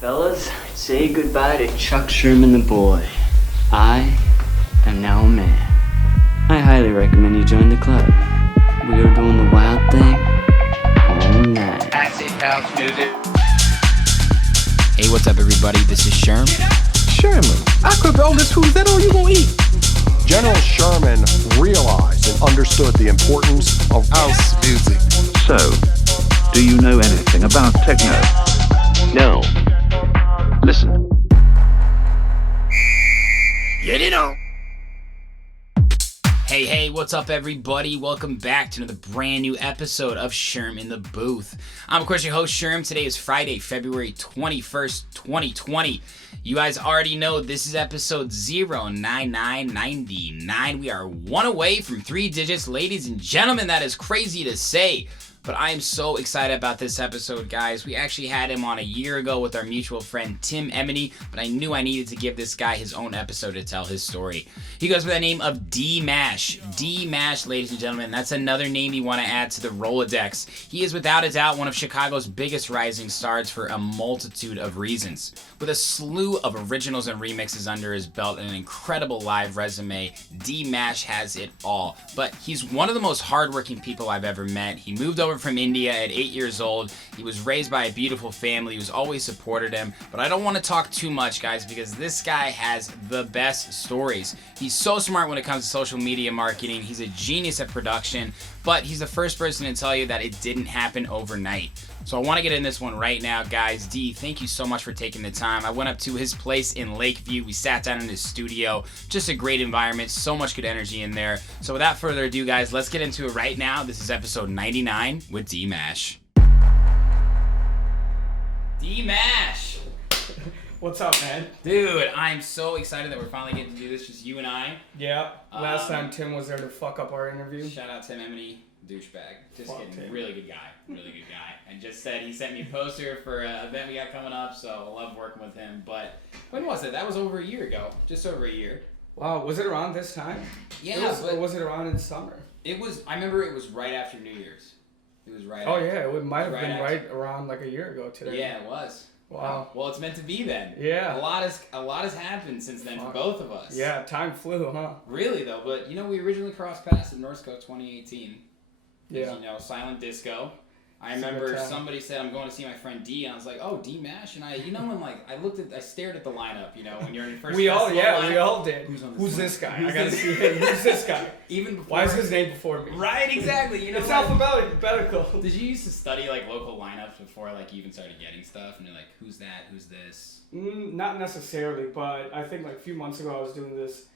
Fellas, say goodbye to Chuck Sherman the boy. I am now a man. I highly recommend you join the club. We are doing the wild thing all night. Acid house music. Hey, what's up, everybody? This is Sherm. Sherman, I cook all this food. Is that all you gonna eat? General Sherman realized and understood the importance of house music. So, do you know anything about techno? No. Listen. Get it on. Hey, what's up, everybody? Welcome back to another brand new episode of Sherm in the Booth. I'm, of course, your host, Sherm. Today is Friday, February 21st, 2020. You guys already know this is episode 09999. We are one away from 3 digits, ladies and gentlemen. That is crazy to say. But I am so excited about this episode, guys. We actually had him on a year ago with our mutual friend Tim Emeny, but I knew I needed to give this guy his own episode to tell his story. He goes by the name of Dee Mash. Dee Mash, ladies and gentlemen, that's another name you want to add to the Rolodex. He is without a doubt one of Chicago's biggest rising stars for a multitude of reasons. With a slew of originals and remixes under his belt and an incredible live resume, Dee Mash has it all. But he's one of the most hardworking people I've ever met. He moved over from India at 8 years old. He was raised by a beautiful family who's always supported him. But I don't want to talk too much, guys, because this guy has the best stories. He's so smart when it comes to social media marketing. He's a genius at production, but he's the first person to tell you that it didn't happen overnight. So I want to get in this one right now, guys. Dee, thank you so much for taking the time. I went up to his place in Lakeview. We sat down in his studio. Just a great environment. So much good energy in there. So without further ado, guys, let's get into it right now. This is episode 99 with Dee Mash. Dee Mash! What's up, man? Dude, I'm so excited that we're finally getting to do this, just you and I. Yeah. Last time Tim was there to fuck up our interview. Shout out Tim Emeny, douchebag. Just Fuck kidding. Tim. Really good guy. Really good guy. And just said he sent me a poster for an event we got coming up, so I love working with him. But when was it? That was over a year ago. Just over a year. Wow, was it around this time? Yeah, Or was it around in summer? it was. I remember it was right after New Year's. It was right. Oh after. yeah, it might have Right been after. right around like a year ago today. Yeah, it was. Wow. Well, it's meant to be then. Yeah. A lot has happened since then for both of us. Yeah, time flew, huh? Really though, but we originally crossed paths in North Coast 2018. Yeah. Silent disco. I It's a remember good time. somebody said, I'm going to see my friend Dee, and I was like, oh, Dee Mash? And I stared at the lineup, when you're in your first We all lineup. did. Who's on this Who's one? this guy? Who's I gotta this- see him. Who's this guy? Even before. Why is his name before me? Right, exactly. It's what? alphabetical. Did you used to study local lineups before you even started getting stuff? And you're like, who's that? Who's this? Not necessarily, but I think a few months ago I was doing this.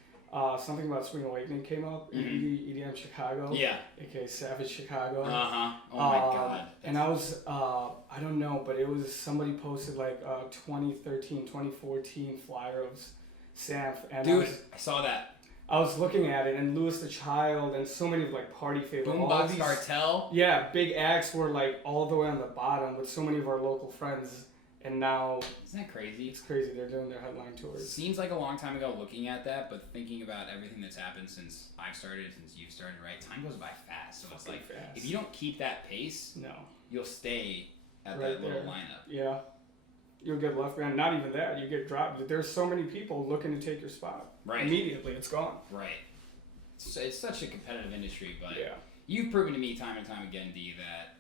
Something About Spring Awakening came up. EDM Chicago. Yeah. AKA Savage Chicago. Uh-huh. Oh my god. And I was, I don't know, but it was somebody posted 2013, 2014 flyer of Sanf. And Dude, I saw that. I was looking at it, and Louis the Child and so many party favorites. Boombox Cartel. Yeah, big acts were all the way on the bottom with so many of our local friends. And now Isn't that crazy? it's crazy. They're doing their headline tours. Seems like a long time ago looking at that, but thinking about everything that's happened since I've started, since you've started, right? Time goes by fast. So it's Fucking fast. if you don't keep that pace, No. you'll stay at Right that little there. lineup. Yeah. You'll get left behind. Not even that. You get dropped. There's so many people looking to take your spot. Right. Immediately, it's gone. Right. It's such a competitive industry, but Yeah. you've proven to me time and time again, Dee, that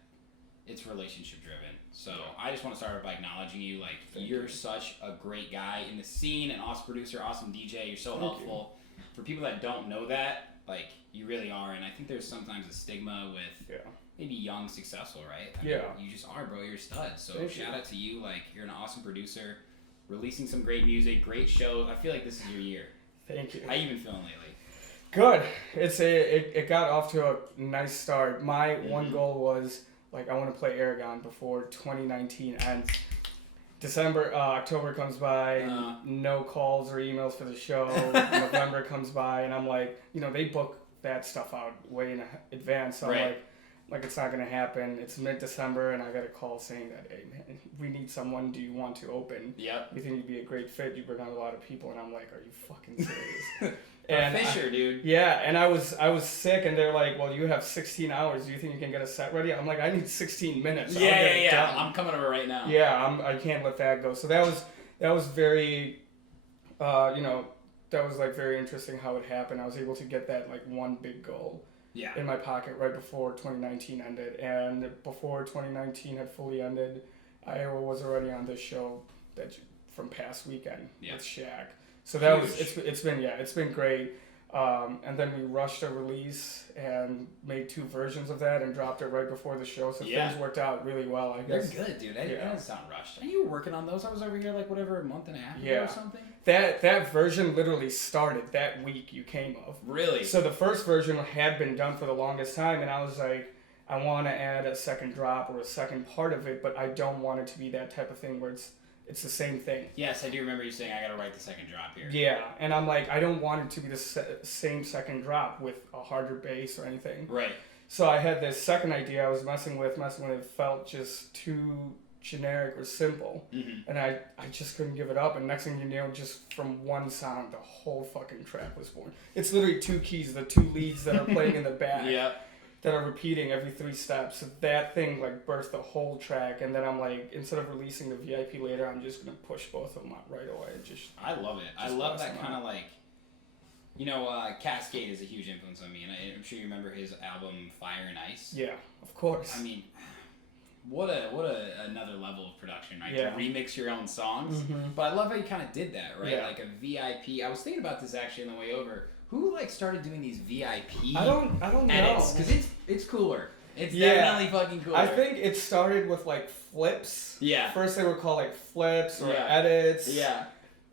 it's relationship driven. So I just want to start by acknowledging you. Thank You're you. such a great guy in the scene, an awesome producer, awesome DJ. You're so Thank helpful. For people that don't know that, you really are. And I think there's sometimes a stigma with Yeah. maybe young, successful, right? Yeah. You just are, bro. You're a stud. So Thank shout you. out to you. You're an awesome producer, releasing some great music, great shows. I feel like this is your year. Thank you. How you been feeling lately? Good. It got off to a nice start. My one goal was I want to play Aragon before 2019 ends. October comes by, no calls or emails for the show. November comes by, and I'm they book that stuff out way in advance. So Right. I'm like it's not gonna happen. It's mid-December, and I got a call saying that, hey man, we need someone. Do you want to open? Yep. We think you'd be a great fit. You bring on a lot of people, and I'm like, are you fucking serious? And Fisher, dude. Yeah, and I was sick, and they're like, "Well, you have 16 hours. Do you think you can get a set ready?" I'm like, "I need 16 minutes. I'll get it done." I'm coming over right now. Yeah, I can't let that go. So that was very, that was like very interesting how it happened. I was able to get that like one big goal in my pocket right before 2019 ended, and before 2019 had fully ended, I was already on this show from past weekend with Shaq. So that was it's been great. And then we rushed a release and made 2 versions of that and dropped it right before the show. So things worked out really well, I guess. They're good, dude. That doesn't sound rushed. And you were working on those. I was over here like a month and a half ago or something. That version literally started that week you came of. Really? So the first version had been done for the longest time, and I was like, I want to add a second drop or a second part of it, but I don't want it to be that type of thing where it's the same thing. Yes, I do remember you saying I gotta write the second drop here. Yeah, and I'm like, I don't want it to be the same second drop with a harder bass or anything. Right. So I had this second idea I was messing with. It felt just too generic or simple. Mm-hmm. And I just couldn't give it up. And next thing you know, just from one sound, the whole fucking track was born. It's literally 2 keys, the 2 leads that are playing in the back. Yeah. That are repeating every 3 steps. So that thing like birthed the whole track, and then I'm like, instead of releasing the VIP later, I'm just gonna push both of them out right away. I love it. I love that kind of like, Cascade is a huge influence on me, and I'm sure you remember his album Fire and Ice. Yeah, of course. I mean, what another level of production, right? Yeah. To remix your own songs. Mm-hmm. But I love how you kind of did that, right? Yeah. Like a VIP. I was thinking about this actually on the way over. Who started doing these VIP I don't edits? know. Because it's cooler. It's definitely fucking cooler. I think it started with like flips. Yeah. First they were called like flips or Yeah. edits. Yeah.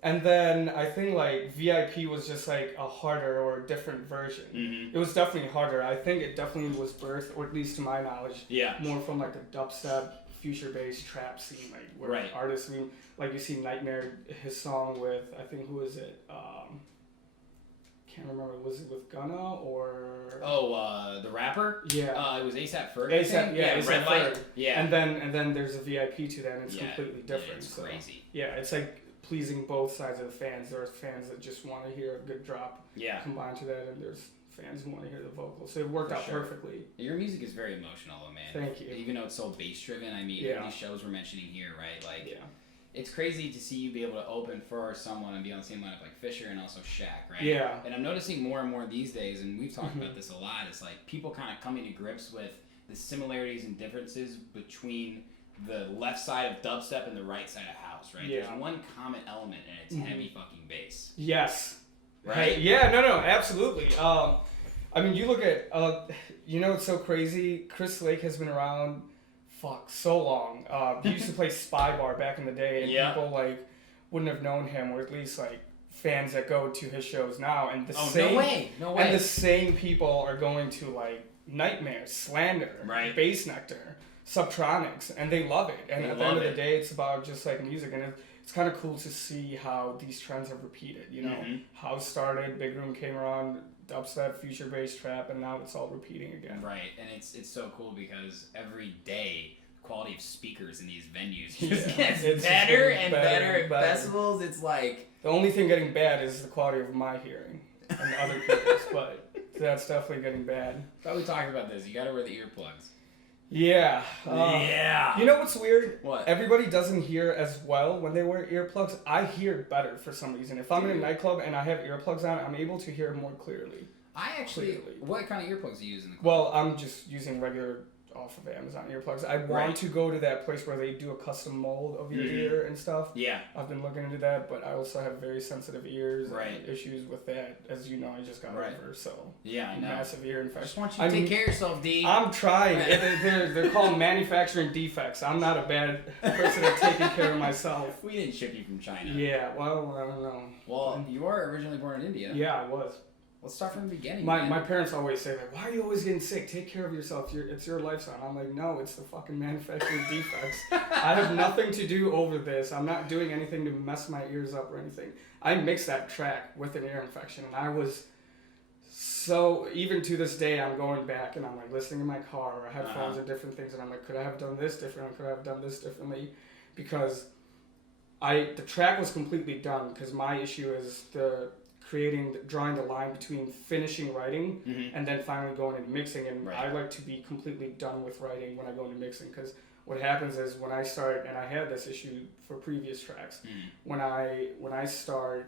And then I think like VIP was just like a harder or a different version. Mm-hmm. It was definitely harder. I think it definitely was birthed, or at least to my knowledge, more from like a dubstep, future bass trap scene, like where artists, like you see Nightmare, his song with, I think, who is it? Can't remember. Was it with Gunna or? The rapper. Yeah. It was ASAP Ferg. ASAP Red Light. Yeah. And then there's a VIP to that, and it's completely different. It's crazy. Yeah, it's like pleasing both sides of the fans. There are fans that just want to hear a good drop. Yeah. Combined to that, and there's fans who want to hear the vocals. So it worked out perfectly. Your music is very emotional, though, man. Thank you. Even though it's so bass driven, I mean, these shows we're mentioning here, right? Like, it's crazy to see you be able to open for someone and be on the same lineup like Fisher and also Shaq, right? Yeah. And I'm noticing more and more these days, and we've talked about this a lot, it's like people kind of coming to grips with the similarities and differences between the left side of dubstep and the right side of house, right? Yeah. There's one common element, and it's heavy fucking bass. Yes. Right? Yeah, no, absolutely. I mean, you look at, it's so crazy. Chris Lake has been around, so long. He used to play Spy Bar back in the day, and people, like, wouldn't have known him, or at least, like, fans that go to his shows now. And no way. And the same people are going to, like, Nightmare, Slander, Bass Nectar, Subtronics, and they love it. And at the end of the day, it's about just, like, music, and it's kind of cool to see how these trends have repeated, House started, Big Room came around, dubstep, future bass trap, and now it's all repeating again. Right, and it's so cool because every day the quality of speakers in these venues just gets better and better at festivals. It's like the only thing getting bad is the quality of my hearing and other people's, but that's definitely getting bad. Thought we talked about this. You gotta wear the earplugs. Yeah. You know what's weird? What? Everybody doesn't hear as well when they wear earplugs. I hear better for some reason. If I'm in a nightclub and I have earplugs on, I'm able to hear more clearly. What kind of earplugs do you use in the club? Well, I'm just using regular off of Amazon earplugs. I want to go to that place where they do a custom mold of your ear and stuff. Yeah. I've been looking into that, but I also have very sensitive ears and issues with that. As you know, I just got over, so yeah, I know. Massive ear infection. I just want you to take care of yourself, Dee. I'm trying. They're called manufacturing defects. I'm not a bad person at taking care of myself. We didn't ship you from China. Yeah, well, I don't know. Well, you are originally born in India. Yeah, I was. Let's start from the beginning. My parents always say, like, why are you always getting sick? Take care of yourself. It's your lifestyle. I'm like, no, it's the fucking manufacturing defects. I have nothing to do over this. I'm not doing anything to mess my ears up or anything. I mixed that track with an ear infection, and I was so, even to this day, I'm going back and I'm like listening in my car or headphones or different things, and I'm like, could I have done this differently? Could I have done this differently? Because the track was completely done, because my issue is the drawing the line between finishing writing and then finally going into mixing. And I like to be completely done with writing when I go into mixing, because what happens is when I start, and I had this issue for previous tracks, when I start,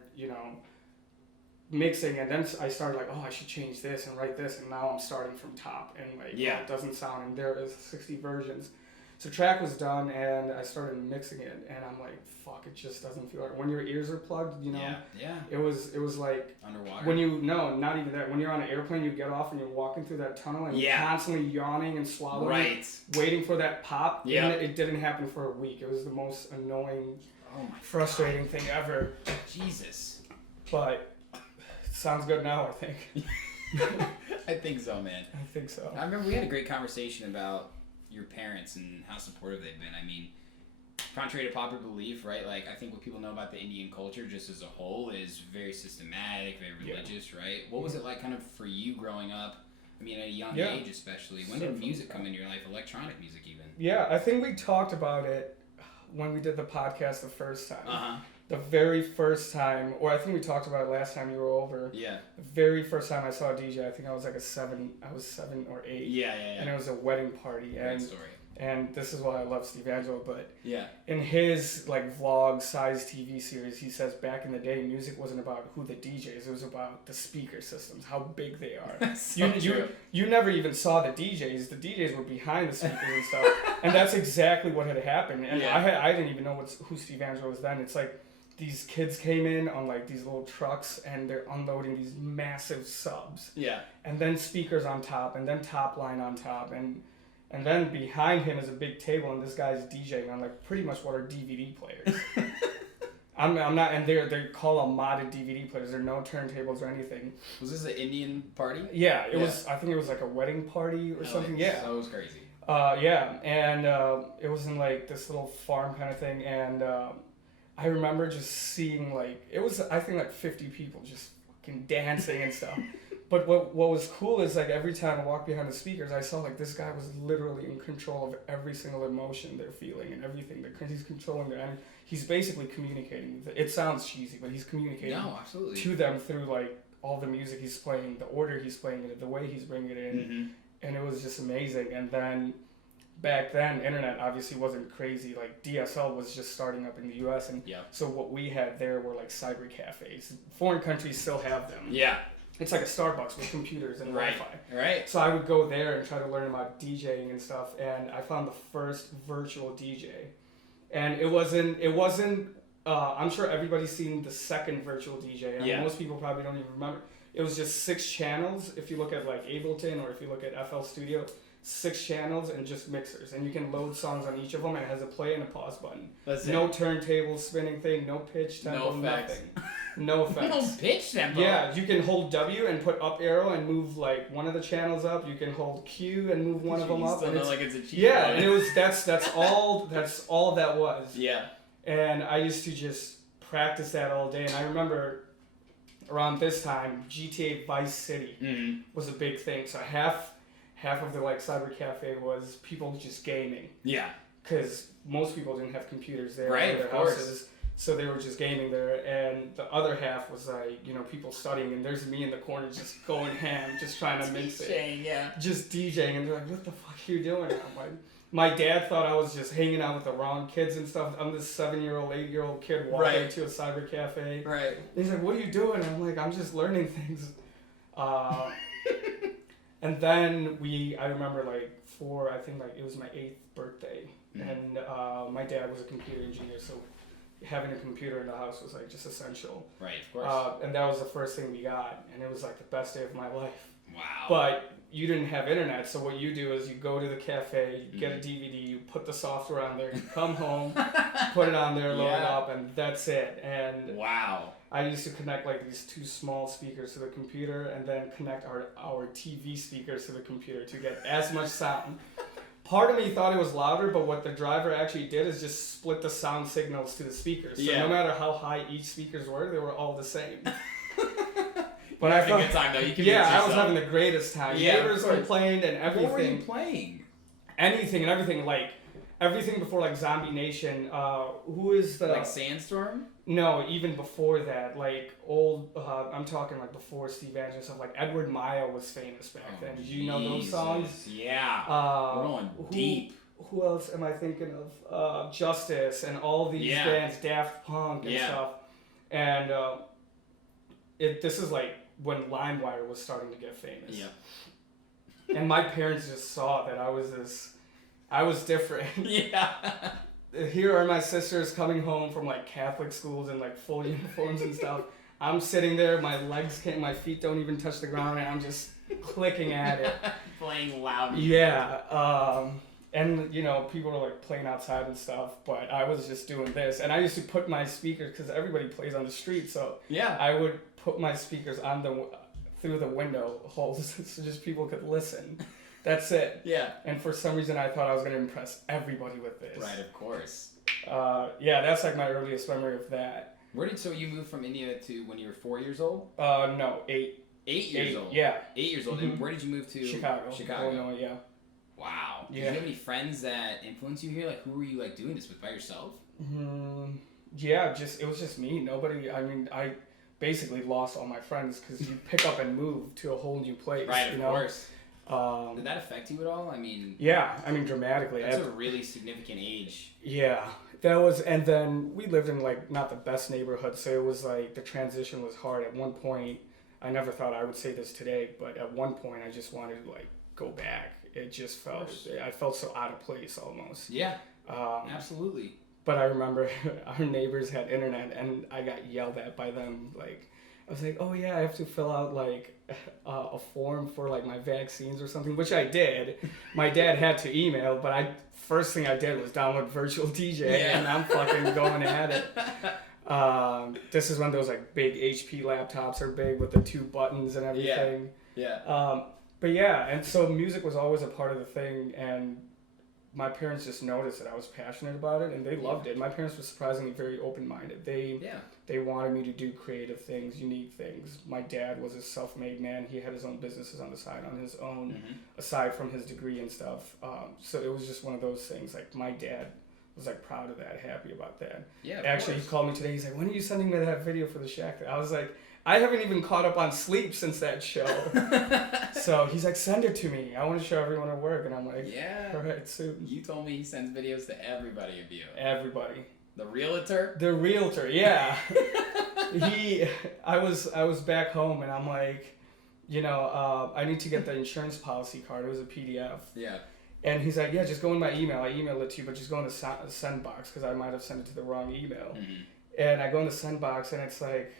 mixing, and then I started like, oh, I should change this and write this, and now I'm starting from top, and like, it doesn't sound, and there is 60 versions. So track was done, and I started mixing it, and I'm like, fuck, it just doesn't feel right. When your ears are plugged, it was like underwater. When not even that. When you're on an airplane, you get off and you're walking through that tunnel and you're constantly yawning and swallowing, waiting for that pop. Yeah, and it didn't happen for a week. It was the most annoying, frustrating thing ever. Jesus, but it sounds good now, I think. I think so, man. I think so. I remember we had a great conversation about your parents and how supportive they've been. I mean, contrary to popular belief, right? Like, I think what people know about the Indian culture just as a whole is very systematic, very religious, right? What was it like kind of for you growing up? I mean, at a young age especially. When did music come into your life? Electronic music even? Yeah, I think we talked about it when we did the podcast the first time. The very first time, or I think we talked about it last time you were over. Yeah. The very first time I saw a DJ, I think I was like 7 or 8. Yeah. And it was a wedding party. Great story. And this is why I love Steve Angelo, but in his like vlog size TV series, he says back in the day, music wasn't about who the DJs, it was about the speaker systems, how big they are. You never even saw the DJs were behind the speakers and stuff. And that's exactly what had happened. And I didn't even know who Steve Angelo was then. It's like these kids came in on like these little trucks and they're unloading these massive subs. Yeah. And then speakers on top, and then top line on top, and then behind him is a big table, and this guy's DJing on like pretty much what are DVD players. I'm not, and they call them modded DVD players. There are no turntables or anything. Was this an Indian party? Yeah, it was. I think it was like a wedding party or something. Yeah, that was crazy. And it was in like this little farm kind of thing, and I remember just seeing like it was. I think like 50 people just fucking dancing and stuff. But what was cool is like every time I walked behind the speakers, I saw like this guy was literally in control of every single emotion they're feeling and everything. He's controlling their energy. He's basically communicating. It sounds cheesy, but he's communicating to them through like all the music he's playing, the order he's playing it, the way he's bringing it in, and it was just amazing. And then back then, internet obviously wasn't crazy. Like DSL was just starting up in the U.S. and so what we had there were like cyber cafes. Foreign countries still have them. Yeah. It's like a Starbucks with computers and Wi-Fi. Right. So I would go there and try to learn about DJing and stuff, and I found the first virtual DJ. And it wasn't I'm sure everybody's seen the second virtual DJ, and most people probably don't even remember. It was just 6 channels, if you look at like Ableton or if you look at FL Studio. 6 channels and just mixers, and you can load songs on each of them, and it has a play and a pause button. No turntable spinning thing, no pitch tempo, nothing. No effects. No pitch tempo. Yeah, you can hold W and put up arrow and move like one of the channels up. You can hold Q and move one of them up. And it's, like it's a cheat and it was that's all that was. Yeah. And I used to just practice that all day, and I remember around this time GTA Vice City was a big thing. So half of the like cyber cafe was people just gaming. Yeah. Because most people didn't have computers there in their houses, so they were just gaming there. And the other half was like, people studying, and there's me in the corner just going ham, just trying to mix it. Just DJing, and they're like, "What the fuck are you doing?" I'm like, my dad thought I was just hanging out with the wrong kids and stuff. I'm this 7-year-old, 8-year-old kid walking to a cyber cafe. Right. And he's like, "What are you doing?" And I'm like, "I'm just learning things." And then I remember like I think like it was my 8th birthday, and my dad was a computer engineer, so having a computer in the house was like just essential. Right, of course. And that was the first thing we got, and it was like the best day of my life. Wow. But you didn't have internet, so what you do is you go to the cafe, you get a DVD, you put the software on there, you come home, put it on there, load it up, and that's it. And wow. I used to connect like these 2 small speakers to the computer, and then connect our TV speakers to the computer to get as much sound. Part of me thought it was louder, but what the driver actually did is just split the sound signals to the speakers. So no matter how high each speakers were, they were all the same. But I thought, a good time though. I was having the greatest time. Neighbors complained and everything. What were you playing? Anything and everything. Like, everything before like Zombie Nation. Who is the like Sandstorm? No, even before that, like old. I'm talking like before Steve Ash and stuff. Like Edward Maya was famous back then. Did you know those songs? Yeah. We're going deep. Who else am I thinking of? Justice and all these bands, Daft Punk and stuff. And this is like when LimeWire was starting to get famous. Yeah. And my parents just saw that I was different. Yeah. Here are my sisters coming home from like Catholic schools in like full uniforms and stuff. I'm sitting there, my feet don't even touch the ground, and I'm just clicking at it. Playing loud. Yeah. And, you know, people were like playing outside and stuff, but I was just doing this. And I used to put my speakers, because everybody plays on the street, so I would put my speakers on through the window holes so just people could listen. That's it. Yeah. And for some reason, I thought I was going to impress everybody with this. Right, of course. Yeah, that's like my earliest memory of that. So you moved from India to when you were 4 years old? No, 8. 8 years old? Yeah. 8 years old. And where did you move to? Chicago. Illinois, yeah. Wow. Yeah. Did you have any friends that influenced you here? Like, who were you like doing this with by yourself? Yeah, it was just me. Nobody, I basically lost all my friends because you pick up and move to a whole new place. Right, of course. Did that affect you at all? Yeah, dramatically. That's a really significant age. Yeah, that was, and then we lived in like not the best neighborhood, so it was like the transition was hard. At one point, I never thought I would say this today, but at one point I just wanted to like go back. It just I felt so out of place almost. Yeah, absolutely. But I remember our neighbors had internet, and I got yelled at by them. Like, I was like, oh yeah, I have to fill out like a form for like my vaccines or something, which I did. My dad had to email, but first thing I did was download Virtual DJ, and I'm fucking going at it. This is when those like big HP laptops are big with the 2 buttons and everything. Yeah. But yeah, and so music was always a part of the thing, and my parents just noticed that I was passionate about it, and they loved it. My parents were surprisingly very open-minded. They wanted me to do creative things, unique things. My dad was a self-made man. He had his own businesses on the side, on his own, aside from his degree and stuff. So it was just one of those things. Like, my dad was like proud of that, happy about that. Yeah. Actually, he called me today. He's like, "When are you sending me that video for the Shack?" I was like, I haven't even caught up on sleep since that show. So he's like, "Send it to me. I want to show everyone our work." And I'm like, "Yeah, all right, soon." You told me he sends videos to everybody of you. Everybody. The realtor? The realtor, yeah. I was back home, and I'm like, I need to get the insurance policy card. It was a PDF. Yeah. And he's like, "Yeah, just go in my email. I emailed it to you, but just go in the send box because I might have sent it to the wrong email." And I go in the send box, and it's like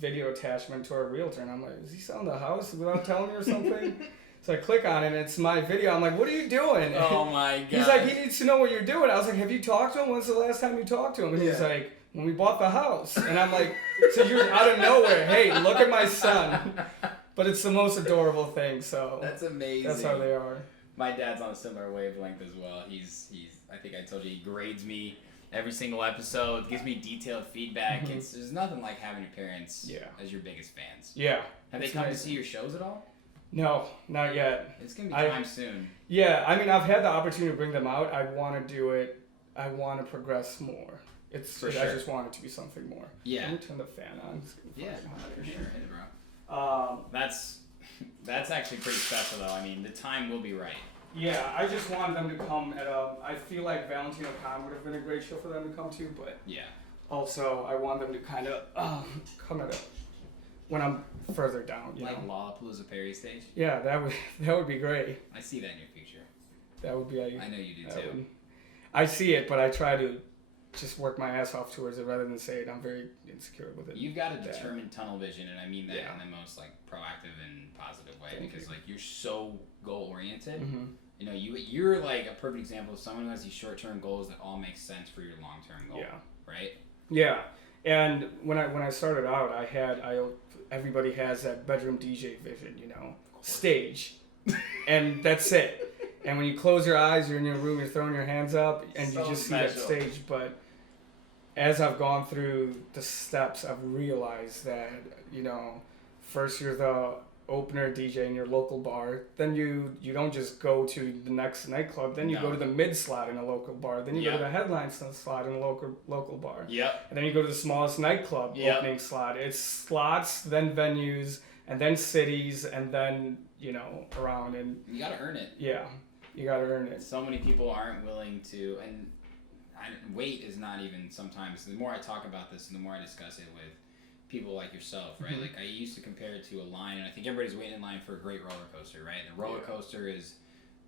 video attachment to our realtor, and I'm like, "Is he selling the house without telling me or something?" So I click on it, and it's my video. I'm like, "What are you doing?" Oh my god. He's like, "He needs to know what you're doing." I was like, "Have you talked to him? When's the last time you talked to him?" And he's like, "When we bought the house." And I'm like, "So you're out of nowhere? Hey, look at my son." But it's the most adorable thing. So that's amazing. That's how they are. My dad's on a similar wavelength as well. He's I think I told you, he grades me every single episode, gives me detailed feedback. There's nothing like having your parents as your biggest fans. Yeah. Have they come to see your shows at all? No, not yet. It's going to be time soon. Yeah, I've had the opportunity to bring them out. I want to do it. I want to progress more. I just want it to be something more. Yeah. Let me turn the fan on. Yeah, for sure. Hey, bro. That's actually pretty special, though. The time will be right. Yeah, I just want them to come I feel like Valentino Con would have been a great show for them to come to, but also I want them to kind of come at when I'm further down. Like Lollapalooza Perry stage? Yeah, that would be great. I see that in your future. That would be. I know you do too. I see it, but I try to just work my ass off towards it rather than say it. I'm very insecure with it. You've got a determined tunnel vision, and I mean that in the most proactive and positive way. Because you're so goal oriented. You're like a perfect example of someone who has these short-term goals that all make sense for your long-term goal. Yeah. Right? Yeah. And when I started out, everybody has that bedroom DJ vision, stage, and that's it. And when you close your eyes, you're in your room, you're throwing your hands up, and you just see that stage. But as I've gone through the steps, I've realized that, first you're the opener DJ in your local bar. Then you don't just go to the next nightclub. Then you go to the mid slot in a local bar. Then you go to the headline slot in a local bar. Yep. And then you go to the smallest nightclub opening slot. It's slots, then venues, and then cities, and then around. And you gotta earn it. Yeah, you gotta earn it. So many people aren't willing to, and weight is not even sometimes. The more I talk about this, and the more I discuss it with people like yourself, right? Like, I used to compare it to a line, and I think everybody's waiting in line for a great roller coaster, right? And the roller coaster is,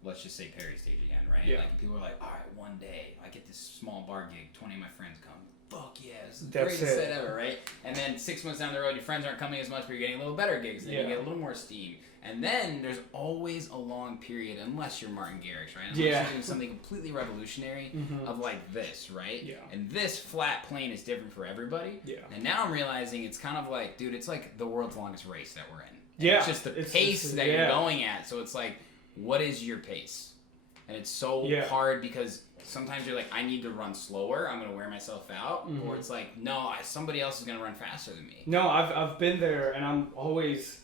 let's just say Perry Stage again, right? Yeah. Like, people are like, all right, one day I get this small bar gig, 20 of my friends come. Fuck yeah, it's the That's greatest it. set ever, right? And then 6 months down the road, your friends aren't coming as much, but you're getting a little better gigs, and then you get a little more steam. And then there's always a long period, unless you're Martin Garrix, right? Unless you're doing something completely revolutionary of like this, right? Yeah. And this flat plane is different for everybody. Yeah. And now I'm realizing it's kind of like, dude, it's like the world's longest race that we're in. And Yeah. it's just the pace that you're going at. So it's like, what is your pace? And it's so hard because sometimes you're like, I need to run slower. I'm going to wear myself out. Or it's like, no, somebody else is going to run faster than me. No, I've been there, and I'm always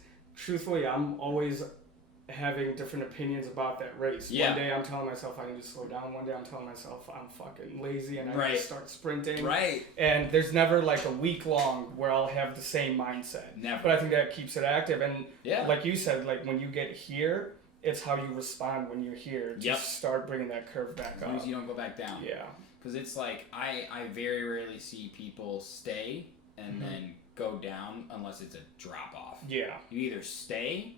having different opinions about that race. Yeah. One day I'm telling myself I need to slow down. One day I'm telling myself I'm fucking lazy and I need to start sprinting. Right. And there's never like a week long where I'll have the same mindset. Never. But I think that keeps it active. And like you said, like when you get here, it's how you respond when you're here to start bringing that curve back up. As long as you don't go back down. Yeah. Because it's like, I very rarely see people stay and then go down unless it's a drop off. Yeah. You either stay,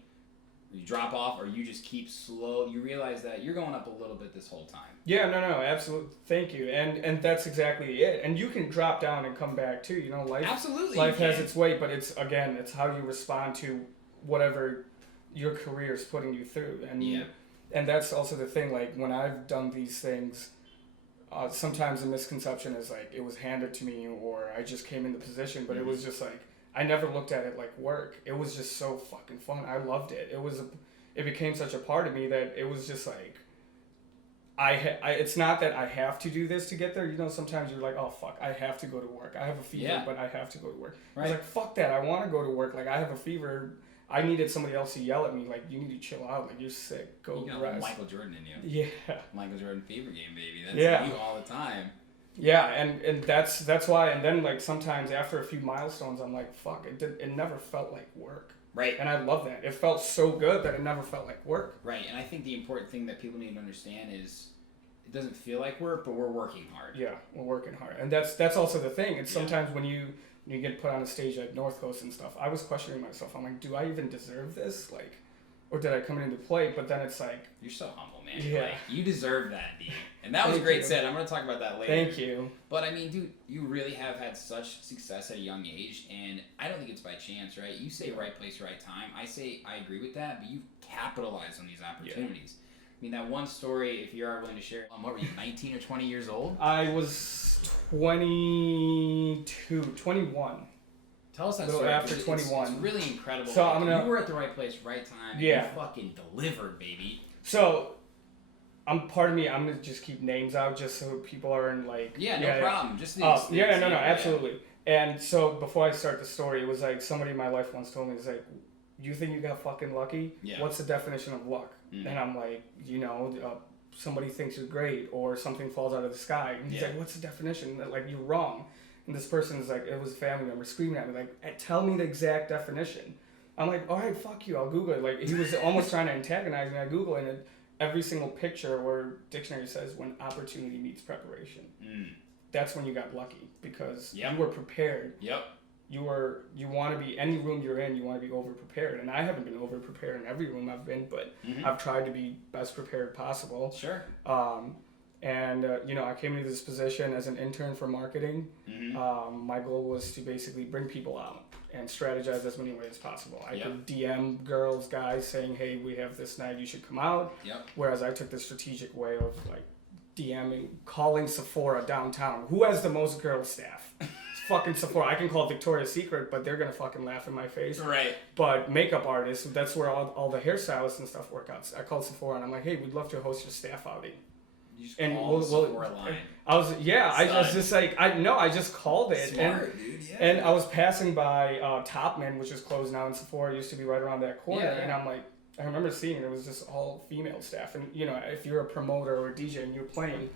you drop off, or you just keep slow. You realize that you're going up a little bit this whole time. Yeah, no, absolutely. Thank you. And that's exactly it. And you can drop down and come back too. Life Absolutely. Life has its way, but it's how you respond to whatever your career is putting you through. And that's also the thing. Like when I've done these things, sometimes the misconception is like it was handed to me or I just came in the position, but it was just like I never looked at it like work. It was just so fucking fun. I loved it. It became such a part of me that it was just like it's not that I have to do this to get there. Sometimes you're like, oh fuck, I have to go to work. I have a fever, but I have to go to work. Right. I was like, fuck that. I want to go to work. Like I have a fever. I needed somebody else to yell at me like, you need to chill out. Like you're sick. Go rest. Michael Jordan in you. Yeah. Michael Jordan fever game, baby. That's you all the time. Yeah, and that's why. And then like sometimes after a few milestones, I'm like, fuck, it never felt like work. Right. And I love that. It felt so good that it never felt like work. Right. And I think the important thing that people need to understand is it doesn't feel like work, but we're working hard. Yeah, we're working hard. And that's also the thing. It's sometimes when you get put on a stage at North Coast and stuff, I was questioning myself. I'm like, do I even deserve this? Like, or did I come into play? But then it's like... You're so humble, man. Yeah. Like, you deserve that, Dee. And that was a great set. I'm going to talk about that later. Thank you. But, I mean, dude, you really have had such success at a young age, and I don't think it's by chance, right? You say right place, right time. I say I agree with that, but you've capitalized on these opportunities. I mean, that one story, if you are willing to share, what were you, 19 or 20 years old? I was 21. Tell us that a little story. After 21. It's really incredible. So you were at the right place, right time. Yeah. You fucking delivered, baby. So, part of me, I'm going to just keep names out just so people aren't like... Yeah, no problem. Just these. Absolutely. And so, before I start the story, it was like somebody in my life once told me, it's like, you think you got fucking lucky? Yeah. What's the definition of luck? And I'm like, somebody thinks you're great or something falls out of the sky. And he's like, what's the definition? Like, you're wrong. And this person is like, it was a family member screaming at me, like, tell me the exact definition. I'm like, all right, fuck you, I'll Google it. Like, he was almost trying to antagonize me. I Google it, and every single picture where dictionary says when opportunity meets preparation. That's when you got lucky because you were prepared. Yep. You want to be, any room you're in, you want to be over-prepared. And I haven't been over-prepared in every room I've been, but I've tried to be best prepared possible. Sure. I came into this position as an intern for marketing. My goal was to basically bring people out and strategize as many ways as possible. I could DM girls, guys saying, hey, we have this night, you should come out. Yep. Whereas I took the strategic way of like DMing, calling Sephora downtown. Who has the most girl staff? Fucking Sephora. I can call Victoria's Secret, but they're gonna fucking laugh in my face. Right. But makeup artists, that's where all the hairstylists and stuff work out. I called Sephora and I'm like, hey, we'd love to host your staff outing. You just and called the support line. I was just like I just called it. Smart, dude. Yeah. And I was passing by Topman, which is closed now, and Sephora used to be right around that corner. Yeah. And I'm like, I remember seeing it was just all female staff. And you know, if you're a promoter or a DJ and you're playing,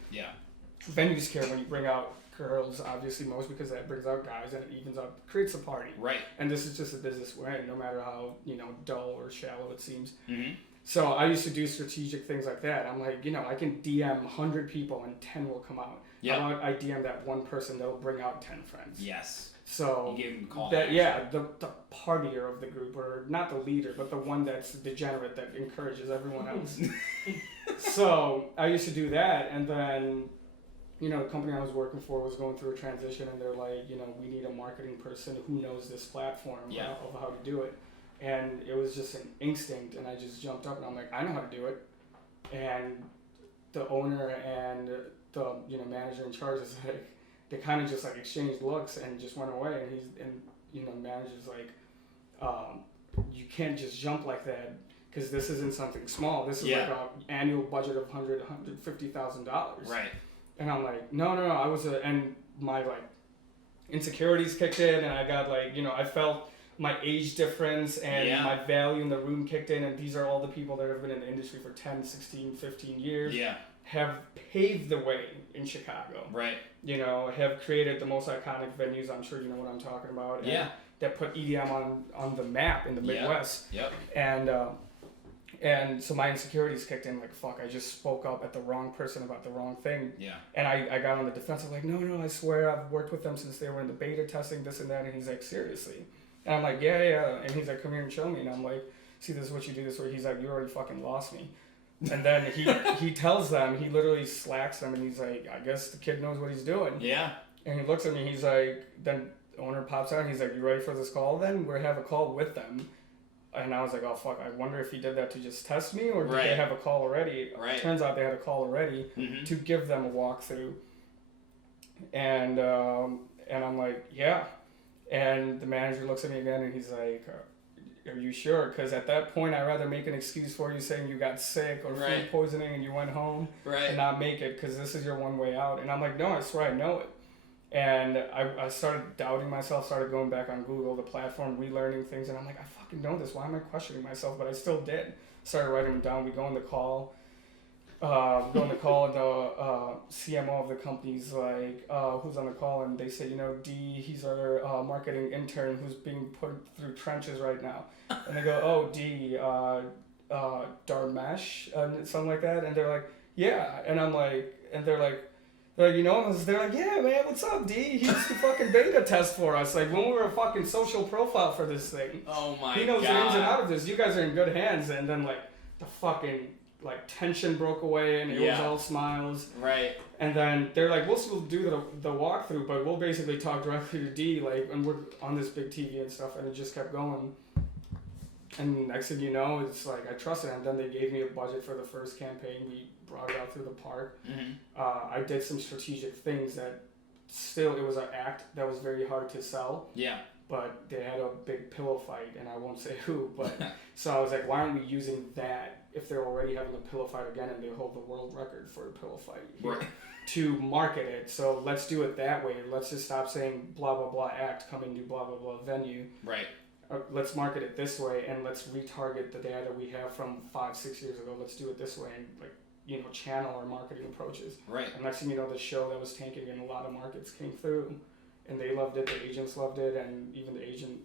venues care when you bring out girls, obviously most, because that brings out guys and it evens out, creates a party. Right. And this is just a business we're in, no matter how, you know, dull or shallow it seems. Mm-hmm. So I used to do strategic things like that. I'm like, you know, I can DM 100 people and 10 will come out. Yeah. How about I DM that one person that'll bring out 10 friends? Yes. So you gave them a call. The partier of the group, or not the leader, but the one that's degenerate that encourages everyone else. So I used to do that, and then, you know, the company I was working for was going through a transition, and they're like, you know, we need a marketing person who knows this platform of how to do it. And it was just an instinct, and I just jumped up, and I'm like, I know how to do it. And the owner and the, you know, manager in charge is like, they kind of just like exchanged looks and just went away. And you know, manager's like, you can't just jump like that, because this isn't something small. This is like an annual budget of $150,000. Right. And I'm like, no. And my like insecurities kicked in, and I got like, you know, I felt my age difference and my value in the room kicked in. And these are all the people that have been in the industry for 10, 16, 15 years. Yeah. Have paved the way in Chicago. Right. You know, have created the most iconic venues. I'm sure you know what I'm talking about. Yeah. That put EDM on the map in the Midwest. Yep. And so my insecurities kicked in, like, fuck, I just spoke up at the wrong person about the wrong thing. Yeah. And I got on the defensive, like, no, I swear I've worked with them since they were in the beta testing, this and that. And he's like, seriously? And I'm like, yeah. And he's like, come here and show me. And I'm like, see, this is what you do this way. He's like, you already fucking lost me. And then he tells them, he literally slacks them, and he's like, I guess the kid knows what he's doing. Yeah. And he looks at me, he's like, then the owner pops out, and he's like, you ready for this call then? We have a call with them. And I was like, oh, fuck, I wonder if he did that to just test me, or did they have a call already? Right. Turns out they had a call already to give them a walkthrough. And I'm like, yeah. And the manager looks at me again, and he's like, are you sure? Because at that point, I'd rather make an excuse for you saying you got sick or food poisoning and you went home and not make it, because this is your one way out. And I'm like, no, I swear I know it. And I started doubting myself, started going back on Google, the platform, relearning things. And I'm like, I fucking know this. Why am I questioning myself? But I still did. Started writing them down. We go on the call. And the CMO of the company's like, who's on the call? And they say, you know, Dee, he's our marketing intern who's being put through trenches right now. And they go, oh, Dee, Mash, something like that. And they're like, yeah. And I'm like, and they're like, you know, they're like, yeah, man, what's up, Dee? He used to fucking beta test for us, like when we were a fucking social profile for this thing. Oh my god. He knows the ins and outs of this. You guys are in good hands. And then like the fucking like tension broke away, and it was all smiles. Right. And then they're like, we'll still do the walkthrough, but we'll basically talk directly to Dee, like, and we're on this big TV and stuff, and it just kept going. And next thing you know, it's like I trusted him. Then they gave me a budget for the first campaign. We brought it out through the park. I did some strategic things that still, it was an act that was very hard to sell. Yeah. But they had a big pillow fight, and I won't say who, but so I was like, why aren't we using that if they're already having a pillow fight again and they hold the world record for a pillow fight here, to market it? So let's do it that way. Let's just stop saying blah, blah, blah act, coming to blah, blah, blah venue. Right. Let's market it this way, and let's retarget the data we have from 5-6 years ago. Let's do it this way, and like, you know, channel our marketing approaches. Right. And next thing you know, the show that was tanking in a lot of markets came through, and they loved it. The agents loved it, and even the agent,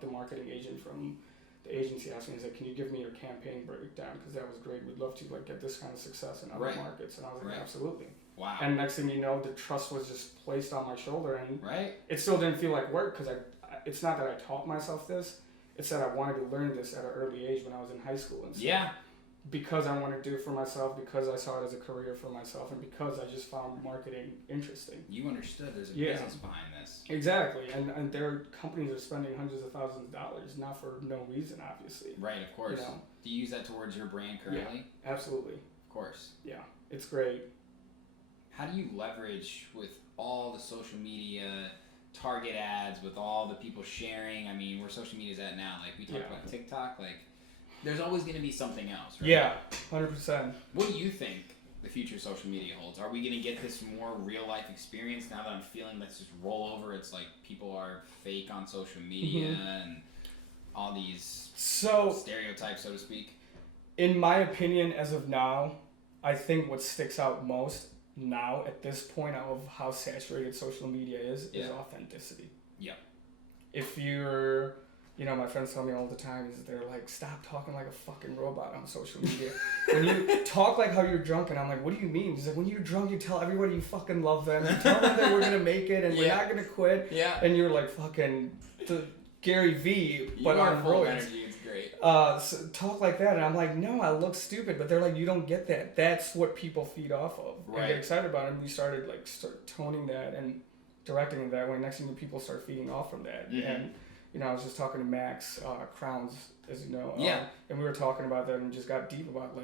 the marketing agent from the agency asked me, he's like, can you give me your campaign breakdown? Because that was great. We'd love to like get this kind of success in other markets. And I was like, absolutely. Wow. And next thing you know, the trust was just placed on my shoulder, and it still didn't feel like work, because it's not that I taught myself this. It's that I wanted to learn this at an early age when I was in high school and stuff. Yeah. Because I wanted to do it for myself, because I saw it as a career for myself, and because I just found marketing interesting. You understood there's a business behind this. Exactly. And their companies are spending hundreds of thousands of dollars, not for no reason, obviously. Right, of course. You know? Do you use that towards your brand currently? Yeah, absolutely. Of course. Yeah, it's great. How do you leverage with all the social media, target ads, with all the people sharing? I mean, where social media is at now, like we talked about TikTok, like there's always going to be something else, right? Yeah, 100%. What do you think the future of social media holds. Are we going to get this more real life experience now that I'm feeling let's just roll over? It's like people are fake on social media and all these stereotypes, so to speak. In my opinion, as of now, I think what sticks out most now at this point of how saturated social media is authenticity. Yeah. If you're, my friends tell me all the time is they're like, stop talking like a fucking robot on social media. When you talk like how you're drunk, and I'm like, what do you mean? He's like, when you're drunk, you tell everybody you fucking love them. You tell them that we're gonna make it and we're not gonna quit. Yeah. And you're like fucking Gary V, but you are on full of roids. energy. It's great. So talk like that, and I'm like, no, I look stupid, but they're like, you don't get that. That's what people feed off of. Right. And get excited about it, and we started start toning that and directing it that way. Next thing people start feeding off from that. And I was just talking to Max Crowns, as you know, and we were talking about that and just got deep about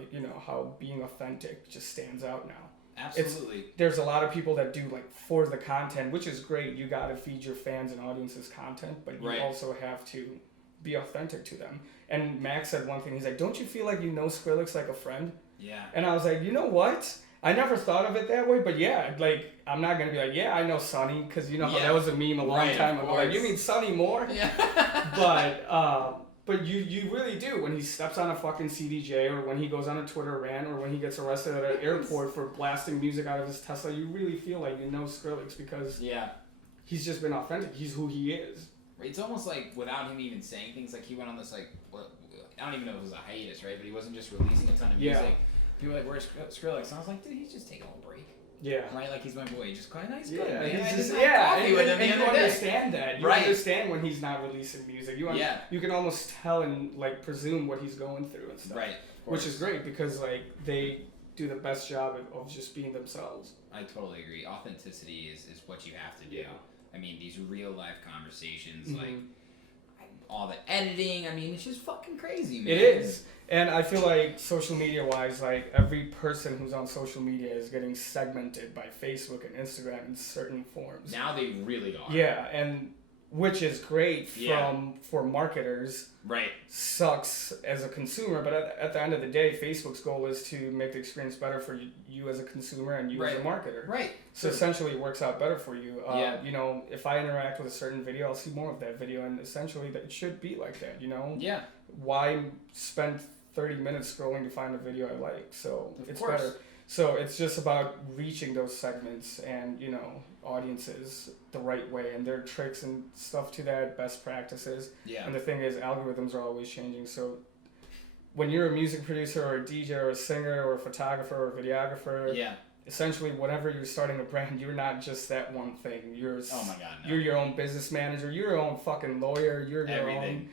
how being authentic just stands out now. Absolutely. There's a lot of people that do for the content, which is great. You got to feed your fans and audiences content, but you also have to be authentic to them. And Max said one thing. He's like, "Don't you feel like you know Skrillex like a friend?" Yeah. And I was like, you know what? I never thought of it that way, but I'm not gonna be like, yeah, I know Sonny, because how that was a meme a long time ago. Like, you mean Sonny Moore? Yeah. But you really do. When he steps on a fucking CDJ, or when he goes on a Twitter rant, or when he gets arrested at an airport for blasting music out of his Tesla, you really feel like you know Skrillex because he's just been authentic. He's who he is. It's almost like without him even saying things, like he went on this I don't even know if it was a hiatus, right? But he wasn't just releasing a ton of music. People were like, where's Skrillex? And I was like, dude, he's just taking a little break. Yeah. Right? Like, he's my boy. He's just quite nice. Yeah. Good, man. And you understand that. You right. understand when he's not releasing music. You can almost tell and presume what he's going through and stuff. Right. Which is great because they do the best job of just being themselves. I totally agree. Authenticity is what you have to do. Yeah. I mean, these real life conversations, all the editing. I mean, it's just fucking crazy, man. It is. And I feel like social media wise, every person who's on social media is getting segmented by Facebook and Instagram in certain forms. Now they really are. Yeah, and which is great for marketers. Right. Sucks as a consumer, but at the end of the day, Facebook's goal is to make the experience better for you as a consumer and you as a marketer. Right. So essentially it works out better for you. If I interact with a certain video, I'll see more of that video, and essentially that it should be like that, Yeah. Why spend 30 minutes scrolling to find a video I like? So it's better. So it's just about reaching those segments and, audiences the right way, and there are tricks and stuff to that, best practices. Yeah. And the thing is, algorithms are always changing. So when you're a music producer or a DJ or a singer or a photographer or a videographer, essentially whenever you're starting a brand, you're not just that one thing. You're you're your own business manager, you're your own fucking lawyer, you're your own.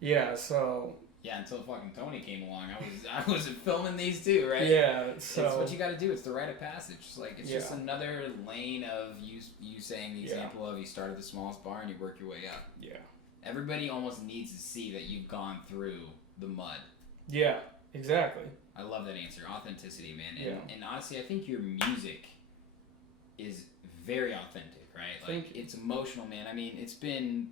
Yeah, so yeah, until fucking Tony came along, I was filming these too, right? Yeah, so it's what you got to do. It's the rite of passage. It's just another lane of you saying the example of you start at the smallest bar and you work your way up. Yeah. Everybody almost needs to see that you've gone through the mud. Yeah, exactly. I love that answer. Authenticity, man. And honestly, I think your music is very authentic, right? It's emotional, man. I mean, it's been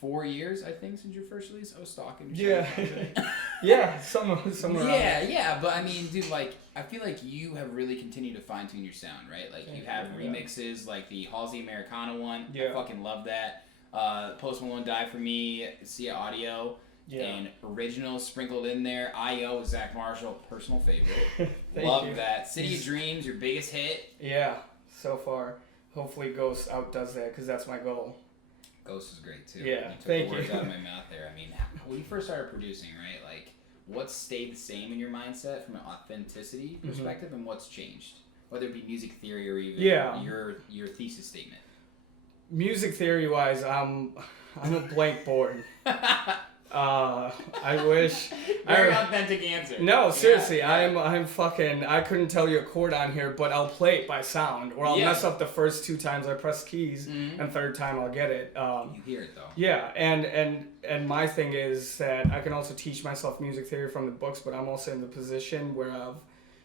4 years, I think, since your first release. I was stalking your yeah, somewhere around. But I mean, dude, I feel like you have really continued to fine-tune your sound, right? You have remixes, like the Halsey Americana one. I fucking love that. Post Malone Die For Me, Sia Audio, and originals sprinkled in there. I.O. with Zach Marshall, personal favorite. Love that. City of Dreams, your biggest hit. Yeah, so far. Hopefully Ghost outdoes that, because that's my goal. Ghost is great too. Yeah, thank you. You took the words out of my mouth there. I mean, when you first started producing, right? What stayed the same in your mindset from an authenticity perspective, and what's changed? Whether it be music theory or even your thesis statement. Music theory wise, I'm a blank board. I wish. Very authentic answer. No, seriously, I'm fucking. I couldn't tell you a chord on here, but I'll play it by sound, or I'll mess up the first 2 times I press keys, and third time I'll get it. You hear it though. Yeah, and my thing is that I can also teach myself music theory from the books, but I'm also in the position where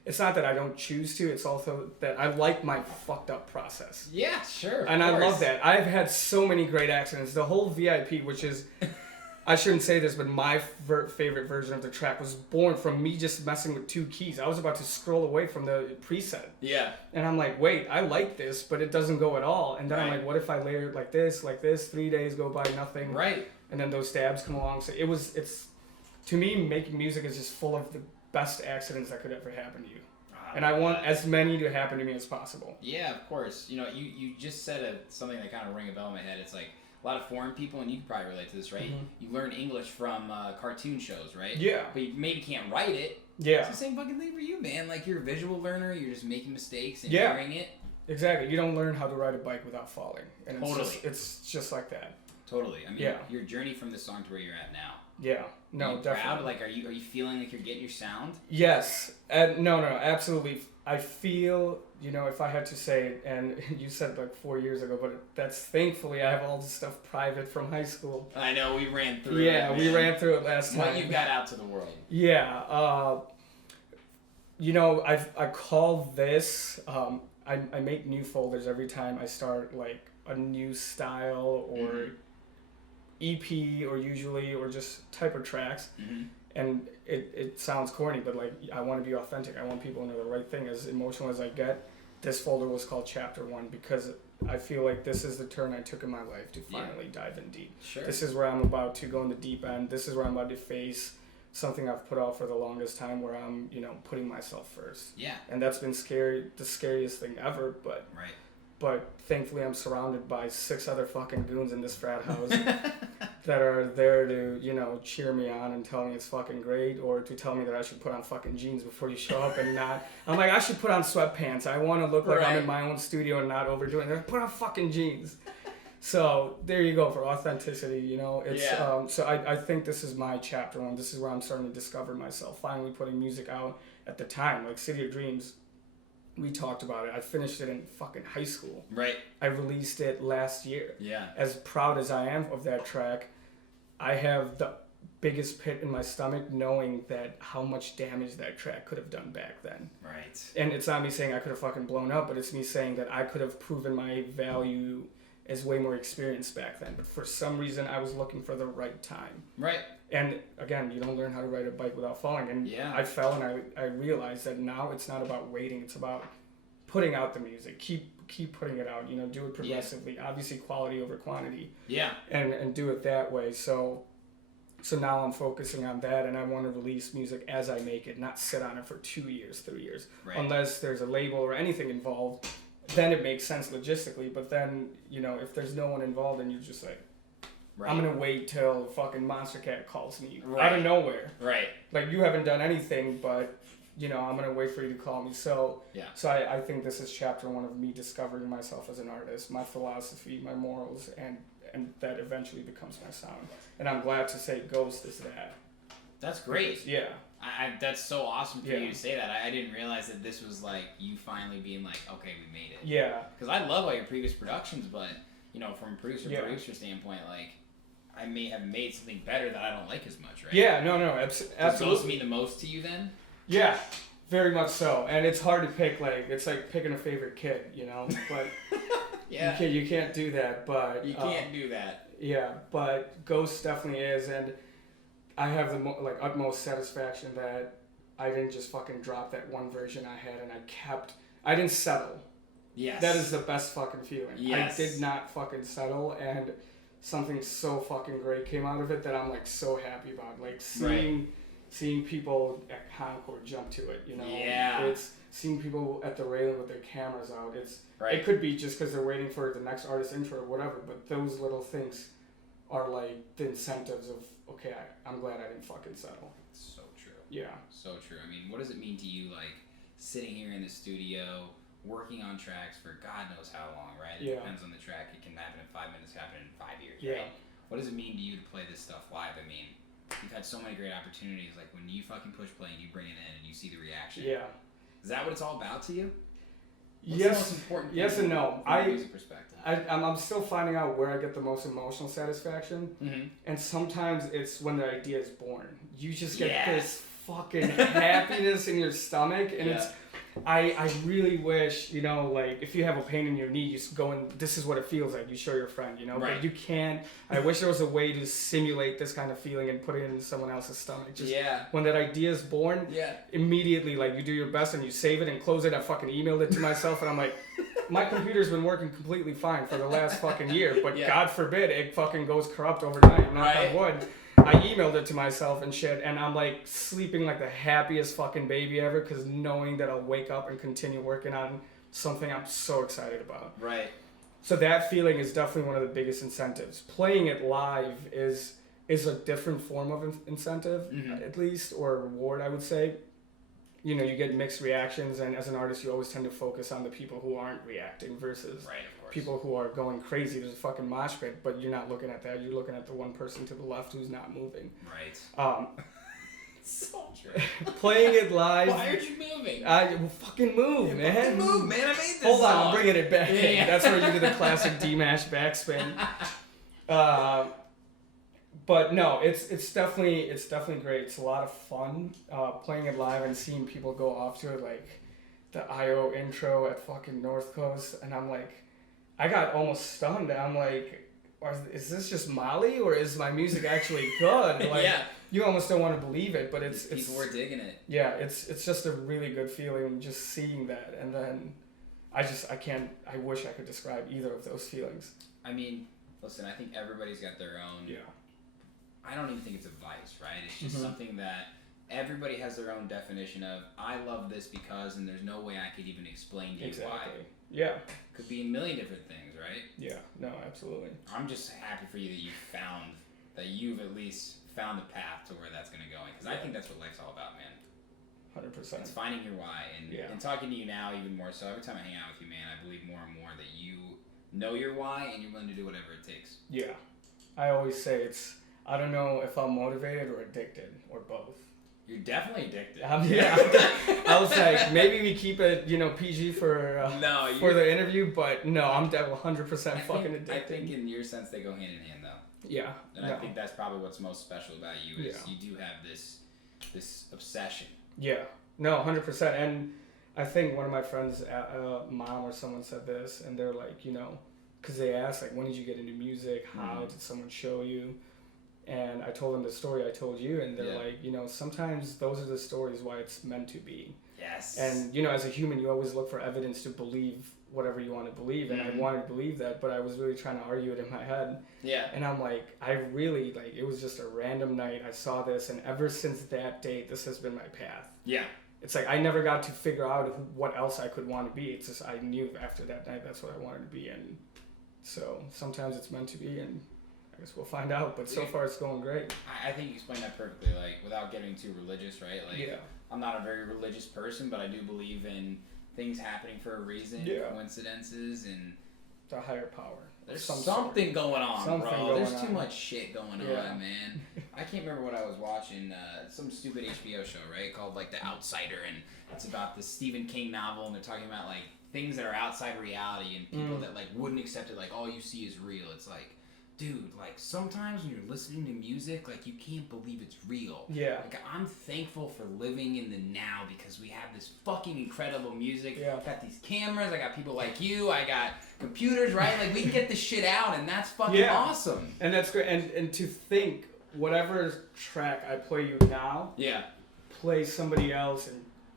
it's not that I don't choose to, it's also that I like my fucked up process. Yeah, sure. And I love that. I've had so many great accidents. The whole VIP, which is I shouldn't say this, but my favorite version of the track was born from me just messing with 2 keys. I was about to scroll away from the preset. Yeah. And I'm like, wait, I like this, but it doesn't go at all. And then Right. I'm like, what if I layer it like this, 3 days go by, nothing. Right. And then those stabs come along. So it's, to me, making music is just full of the best accidents that could ever happen to you. And I want as many to happen to me as possible. Yeah, of course. You know, you just said something that kind of rang a bell in my head. It's like a lot of foreign people, and you can probably relate to this, right? Mm-hmm. You learn English from cartoon shows, right? Yeah. But you maybe can't write it. Yeah. It's the same fucking thing for you, man. Like, you're a visual learner. You're just making mistakes and Yeah. hearing it. Exactly. You don't learn how to ride a bike without falling. And it's Totally. It's just like that. Totally. I mean, Yeah. your journey from this song to where you're at now. Yeah. No, are you definitely. proud? Like, are you feeling like you're getting your sound? Yes. No, absolutely. I feel, if I had to say it, and you said 4 years ago, but that's thankfully I have all this stuff private from high school. I know, we ran through it. Yeah, we man. ran through it last time. What you've got out to the world. Yeah. I call this, I make new folders every time I start a new style or EP or just type of tracks. Mm-hmm. And it sounds corny, but I want to be authentic. I want people to know the right thing. As emotional as I get, this folder was called Chapter 1 because I feel like this is the turn I took in my life to finally dive in deep. Sure. This is where I'm about to go in the deep end. This is where I'm about to face something I've put off for the longest time, where I'm putting myself first. Yeah. And that's been the scariest thing ever. But Right. But thankfully, I'm surrounded by 6 other fucking goons in this frat house that are there to, cheer me on and tell me it's fucking great, or to tell me that I should put on fucking jeans before you show up and not. I'm like, I should put on sweatpants. I want to look like I'm in my own studio and not overdoing it. They're like, put on fucking jeans. So there you go for authenticity, It's so I think this is my Chapter 1. This is where I'm starting to discover myself. Finally putting music out at the time, like City of Dreams. We talked about it. I finished it in fucking high school. Right. I released it last year. Yeah. As proud as I am of that track, I have the biggest pit in my stomach knowing that how much damage that track could have done back then. Right. And it's not me saying I could have fucking blown up, but it's me saying that I could have proven my value as way more experienced back then. But for some reason, I was looking for the right time. Right. And again, you don't learn how to ride a bike without falling. And I fell, and I realized that now it's not about waiting. It's about putting out the music. Keep putting it out. Do it progressively. Yeah. Obviously, quality over quantity. Yeah. And do it that way. So now I'm focusing on that, and I want to release music as I make it, not sit on it for 2 years, 3 years. Right. Unless there's a label or anything involved, then it makes sense logistically. But then, if there's no one involved and you're just like, right. I'm going to wait till fucking Monster Cat calls me out of nowhere. Right. Like, you haven't done anything, but, I'm going to wait for you to call me. So I think this is Chapter 1 of me discovering myself as an artist, my philosophy, my morals, and that eventually becomes my sound. And I'm glad to say Ghost is that. That's great. Yeah. That's so awesome for you to say that. I didn't realize that this was you finally being like, okay, we made it. Yeah. Because I love all your previous productions, but from a producer standpoint, I may have made something better that I don't like as much, right? Yeah. No. Absolutely. Does those mean the most to you then? Yeah. Very much so. And it's hard to pick. It's like picking a favorite kid, But yeah. You can't do that. But you can't do that. Yeah. But Ghost definitely is, and I have the utmost satisfaction that I didn't just fucking drop that one version I had, and I didn't settle. Yes. That is the best fucking feeling. Yes. I did not fucking settle, and something so fucking great came out of it that I'm so happy about. Seeing people at Concord jump to it, Yeah. It's seeing people at the railing with their cameras out. Right. It could be just because they're waiting for the next artist intro or whatever, but those little things are the incentives of, okay, I'm glad I didn't fucking settle. So true. Yeah. So true. I mean, what does it mean to you, sitting here in the studio, working on tracks for God knows how long, right? It depends on the track. It can happen in 5 minutes, happen in 5 years, right? What does it mean to you to play this stuff live? I mean, you've had so many great opportunities. When you fucking push play and you bring it in and you see the reaction. Yeah. Is that what it's all about to you? What's the most important thing yes and no. From a music perspective? I'm still finding out where I get the most emotional satisfaction. Mm-hmm. And sometimes it's when the idea is born. You just get this fucking happiness in your stomach, and I really wish, you know, like, if you have a pain in your knee, you just go and this is what it feels like. You show your friend, you know, Right. but you can't. I wish there was a way to simulate this kind of feeling and put it in someone else's stomach. Just when that idea is born, immediately, like, you do your best and you save it and close it. I fucking emailed it to myself and I'm like, my computer's been working completely fine for the last fucking year, but God forbid it fucking goes corrupt overnight. Knock on wood. I emailed it to myself and shit, and I'm like sleeping like the happiest fucking baby ever, because knowing that I'll wake up and continue working on something I'm so excited about. Right. So that feeling is definitely one of the biggest incentives. Playing it live is a different form of incentive, at least, or reward, I would say. You know, you get mixed reactions, and as an artist, you always tend to focus on the people who aren't reacting versus people who are going crazy. There's a fucking mosh pit, but you're not looking at that. You're looking at the one person to the left who's not moving. Right. So true. Playing it live. Why aren't you moving? Fucking move, man. Fucking move, man. I made this Hold on, song. I'm bringing it back. Yeah. That's where you do the classic Dee Mash backspin. But no, it's definitely great. It's a lot of fun playing it live and seeing people go off to it, like the IO intro at fucking North Coast, and I'm like, I got almost stunned. I'm like, is this just Molly or is my music actually good? Like, you almost don't want to believe it, but it's people were digging it. Yeah, it's just a really good feeling just seeing that, and then I wish I could describe either of those feelings. I mean, listen, I think everybody's got their own. Yeah. I don't even think it's a vice, right? It's just something that everybody has their own definition of. I love this because, and there's no way I could even explain to you why. Yeah. Could be a million different things, right? Yeah. No, absolutely. I'm just happy for you that you've at least found the path to where that's going to go. Because I think that's what life's all about, man. 100%. It's finding your why. And talking to you now even more so. Every time I hang out with you, man, I believe more and more that you know your why and you're willing to do whatever it takes. Yeah. I always say I don't know if I'm motivated or addicted or both. You're definitely addicted. I was like, maybe we keep it, PG for the interview, but no, I'm definitely 100% fucking addicted. I think in your sense they go hand in hand, though. Yeah. And I think that's probably what's most special about you is you do have this obsession. Yeah. No, 100%. And I think one of my friends' mom or someone said this, and they're like, because they asked, like, when did you get into music? How did someone show you? And I told them the story I told you, and they're like, sometimes those are the stories why it's meant to be. Yes. And, as a human, you always look for evidence to believe whatever you want to believe, and I wanted to believe that, but I was really trying to argue it in my head. Yeah. And I'm like, it was just a random night. I saw this, and ever since that date, this has been my path. Yeah. It's like I never got to figure out what else I could want to be. It's just I knew after that night that's what I wanted to be, and so sometimes it's meant to be, and I guess we'll find out, but so far it's going great. I think you explained that perfectly, like, without getting too religious, right? Like, I'm not a very religious person, but I do believe in things happening for a reason, coincidences, and the higher power. There's something going on, bro. There's too much shit going on, man. I can't remember what I was watching, some stupid HBO show, right, called, like, The Outsider, and it's about the Stephen King novel, and they're talking about, like, things that are outside reality, and people that, like, wouldn't accept it, like, all you see is real. It's like, dude, like, sometimes when you're listening to music, like, you can't believe it's real. Yeah. Like, I'm thankful for living in the now because we have this fucking incredible music. Yeah. I got these cameras, I got people like you, I got computers, right? Like, we can get this shit out, and that's fucking awesome. And that's great. And to think, whatever track I play you now, play somebody else in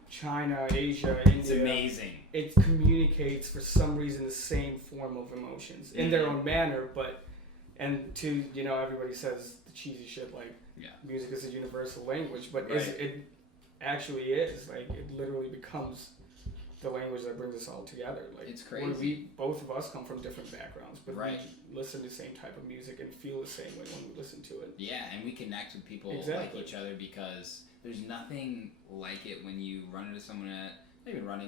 China, Asia, India. It's amazing. It communicates, for some reason, the same form of emotions in their own manner, but... And to, everybody says the cheesy shit like music is a universal language, but it actually is. Like, it literally becomes the language that brings us all together. Like, it's crazy. Both of us come from different backgrounds, but we listen to the same type of music and feel the same way when we listen to it. Yeah, and we connect with people like each other because there's nothing like it when you run into someone run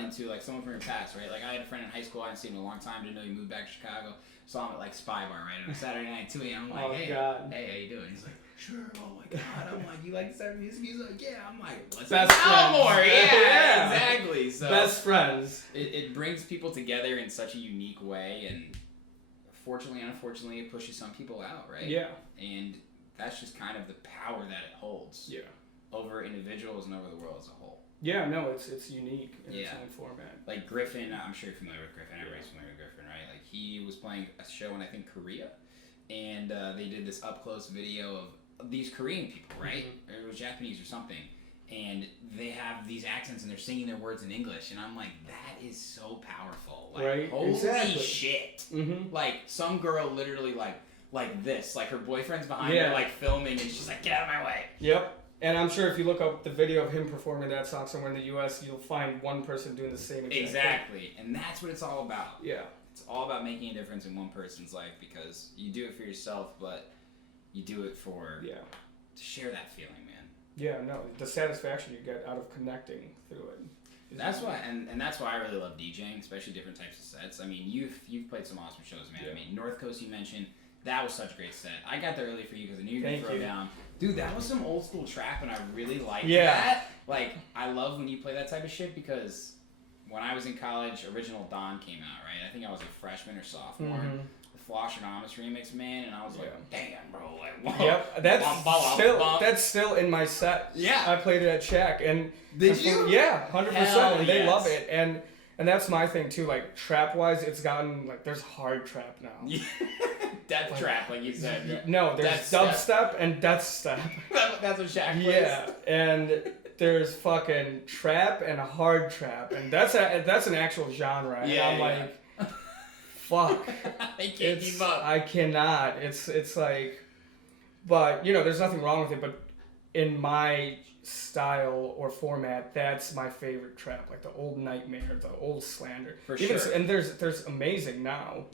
into like someone from your past, right? Like, I had a friend in high school I hadn't seen in a long time, didn't know he moved back to Chicago. Saw him at like Spy Bar, right, on a Saturday night, 2 a.m. I'm like, hey, how you doing? He's like, sure, oh my God. I'm like, you like this type of music? He's like, yeah. I'm like, let's best friends. More. Yeah, exactly. So best friends. It brings people together in such a unique way, and fortunately, unfortunately, it pushes some people out, right? Yeah. And that's just kind of the power that it holds over individuals and over the world as a whole. Yeah, no, it's unique in its own format. Like Griffin, I'm sure you're familiar with Griffin. Everybody's familiar with Griffin, right? Like he was playing a show in I think Korea, and they did this up close video of these Korean people, right? Or it was Japanese or something, and they have these accents and they're singing their words in English, and I'm like, that is so powerful. Like, right? Holy shit! Like some girl literally like this, like her boyfriend's behind her, like filming, and she's like, get out of my way. Yep. And I'm sure if you look up the video of him performing that song somewhere in the U.S., you'll find one person doing the same exact thing. And that's what it's all about. Yeah. It's all about making a difference in one person's life, because you do it for yourself, but you do it to share that feeling, man. Yeah, no, the satisfaction you get out of connecting through it. That's why, and that's why I really love DJing, especially different types of sets. I mean, you've played some awesome shows, man. I mean, North Coast you mentioned, that was such a great set. I got there early for you because I knew you were going to throw down. Dude, that was some old school trap, and I really liked that. Like, I love when you play that type of shit, because when I was in college, Original Dawn came out, right? I think I was a freshman or sophomore. The Floshernomics remix, man, and I was like, damn, bro, like, whoa. Yep, that's still in my set. Yeah. I played it at Shack, and did you? Yeah, 100%, and they love it, and that's my thing too. Like trap-wise, it's gotten like there's hard trap now. Death trap, like you said. No, there's dubstep and death step. That's what Shaq plays. Yeah, and there's fucking trap and hard trap, and that's an actual genre. Yeah, and I'm like, fuck. I can't keep up. I cannot. It's like, but you know, there's nothing wrong with it. But in my style or format, that's my favorite trap. Like the old Nightmare, the old Slander. For sure. And there's amazing now.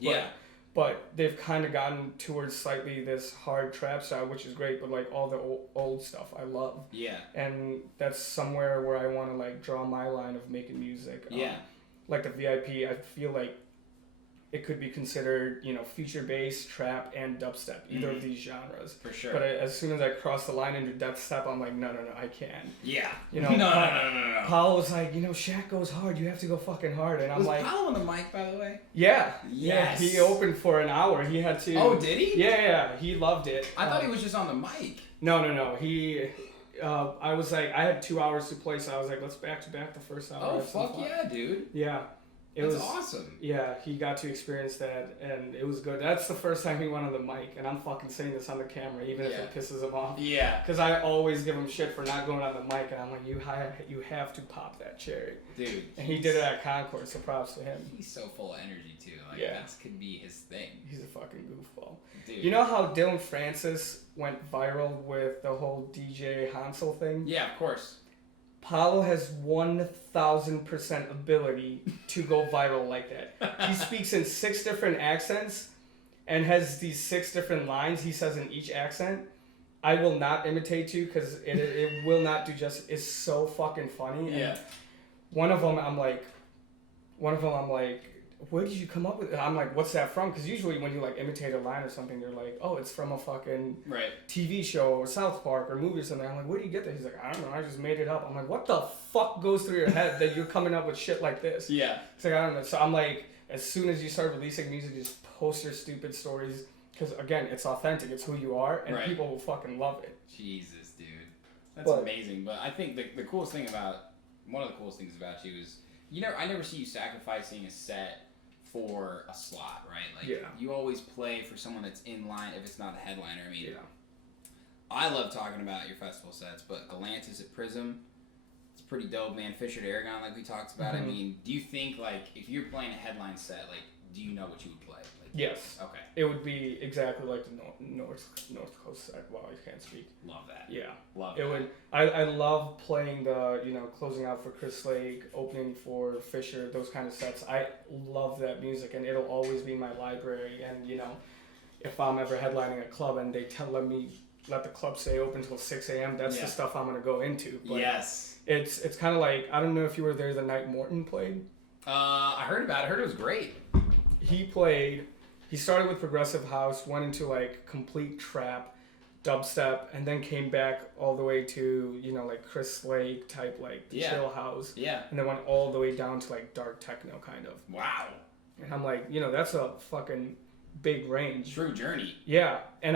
But they've kind of gotten towards slightly this hard trap style, which is great. But like all the old stuff, I love. Yeah. And that's somewhere where I want to like draw my line of making music. Like the VIP, I feel like it could be considered, you know, feature-based, trap, and dubstep, either of these genres. For sure. But as soon as I cross the line into dubstep, I'm like, no, I can't. Yeah. You know, no. Paul was like, you know, Shaq goes hard, you have to go fucking hard. And I'm like... Was Paul on the mic, by the way? Yeah. Yes. Yeah, he opened for an hour. He had to... Oh, did he? Yeah, he loved it. I thought he was just on the mic. No. He... I was like, I had 2 hours to play, so I was like, let's back-to-back the first hour. Oh, fuck yeah, dude. Yeah. It was awesome. Yeah, he got to experience that, and it was good. That's the first time he went on the mic, and I'm fucking saying this on the camera, even if it pisses him off. Yeah. Because I always give him shit for not going on the mic, and I'm like, you have to pop that cherry. Dude. And he did it at Concord, so props to him. He's so full of energy, too. Like, that could be his thing. He's a fucking goofball. Dude. You know how Dylan Francis went viral with the whole DJ Hansel thing? Yeah, of course. Paulo has 1,000% ability to go viral like that. He speaks in 6 different accents and has these 6 different lines he says in each accent. I will not imitate you because it will not do justice. It's so fucking funny. Yeah. And one of them I'm like, where did you come up with it? I'm like, what's that from? Because usually when you like imitate a line or something, they're like, oh, it's from a fucking TV show or South Park or movie or something. I'm like, where do you get that? He's like, I don't know, I just made it up. I'm like, what the fuck goes through your head that you're coming up with shit like this? Yeah. It's like, I don't know. So I'm like, as soon as you start releasing music, just post your stupid stories. Because again, it's authentic. It's who you are. And people will fucking love it. Jesus, dude. That's amazing. But I think the coolest thing one of the coolest things about you is, I never see you sacrificing a set for a slot, right? Like, you always play for someone that's in line if it's not a headliner. I mean, I love talking about your festival sets, but Galantis at Prism, it's pretty dope, man. Fisher to Aragon, like we talked about. I mean, do you think, like, if you're playing a headline set, like, do you know what you would play? Like, yes. Okay. It would be exactly like the North Coast set. Wow, I can't speak. Love that. Yeah. Love it that. Would. I love playing the, closing out for Chris Lake, opening for Fisher, those kind of sets. I love that music, and it'll always be in my library. And, if I'm ever headlining a club and they let the club stay open till 6 a.m., that's the stuff I'm going to go into. But yes. It's kind of like, I don't know if you were there the night Morton played. I heard about it. I heard it was great. He started with progressive house, went into like complete trap, dubstep, and then came back all the way to, like Chris Lake type, like chill house. Yeah. And then went all the way down to like dark techno kind of. Wow. And I'm like, that's a fucking big range. True journey. Yeah, and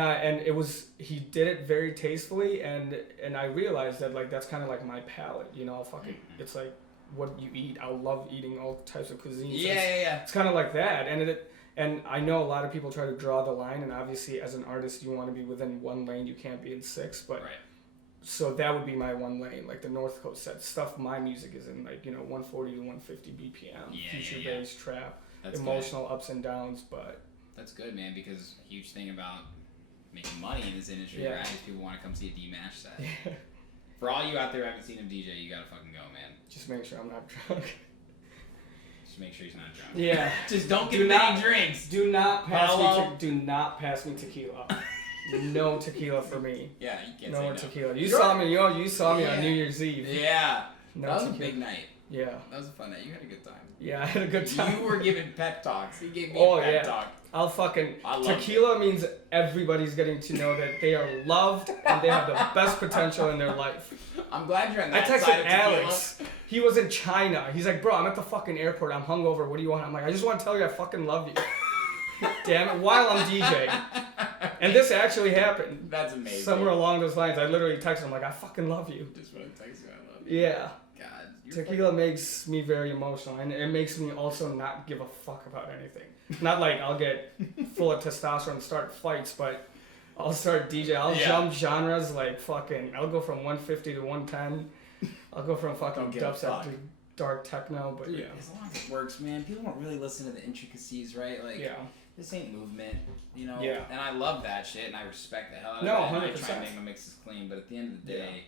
he did it very tastefully, and I realized that like that's kind of like my palate, you know. Fucking, it's like what you eat. I love eating all types of cuisines. Yeah. It's kind of like that, and I know a lot of people try to draw the line, and obviously as an artist you want to be within one lane. You can't be in six, but. Right. So that would be my one lane, like the North Coast set stuff. My music is in like 140 to 150 BPM, future bass, trap, that's emotional ups and downs. But that's good, man, because a huge thing about making money in this industry, right, is people want to come see a Dee Mash set. Yeah. For all you out there who haven't seen him DJ, you gotta fucking go, man. Just make sure I'm not drunk. Just make sure he's not drunk. Yeah. Just don't get any drinks. Do not pass me tequila. No tequila for me. Yeah, you can't no say more no. Tequila. You saw me on New Year's Eve. Yeah. No that was tequila. a big night. Yeah. That was a fun night. You had a good time. Yeah, I had a good time. You were giving pep talks. He gave me a pep talk. I'll tequila means everybody's getting to know that they are loved and they have the best potential in their life. I'm glad you're on that side of tequila. Alex. He was in China. He's like, bro, I'm at the fucking airport. I'm hungover. What do you want? I'm like, I just want to tell you I fucking love you. Damn it, while I'm DJing. And this actually happened. That's amazing. Somewhere along those lines, I literally texted him like, I fucking love you. Just want to text you, I love you. Yeah. God. Tequila makes me very emotional, and it makes me also not give a fuck about anything. Not like I'll get full of testosterone and start fights, but I'll start DJ. I'll jump genres like fucking. I'll go from 150 to 110. I'll go from fucking dubstep to dark techno, but dude, as long as it works, man. People don't really listen to the intricacies, right? Like, this ain't movement, you know? Yeah. And I love that shit, and I respect the hell out of it. And I try to make my mixes clean, but at the end of the day,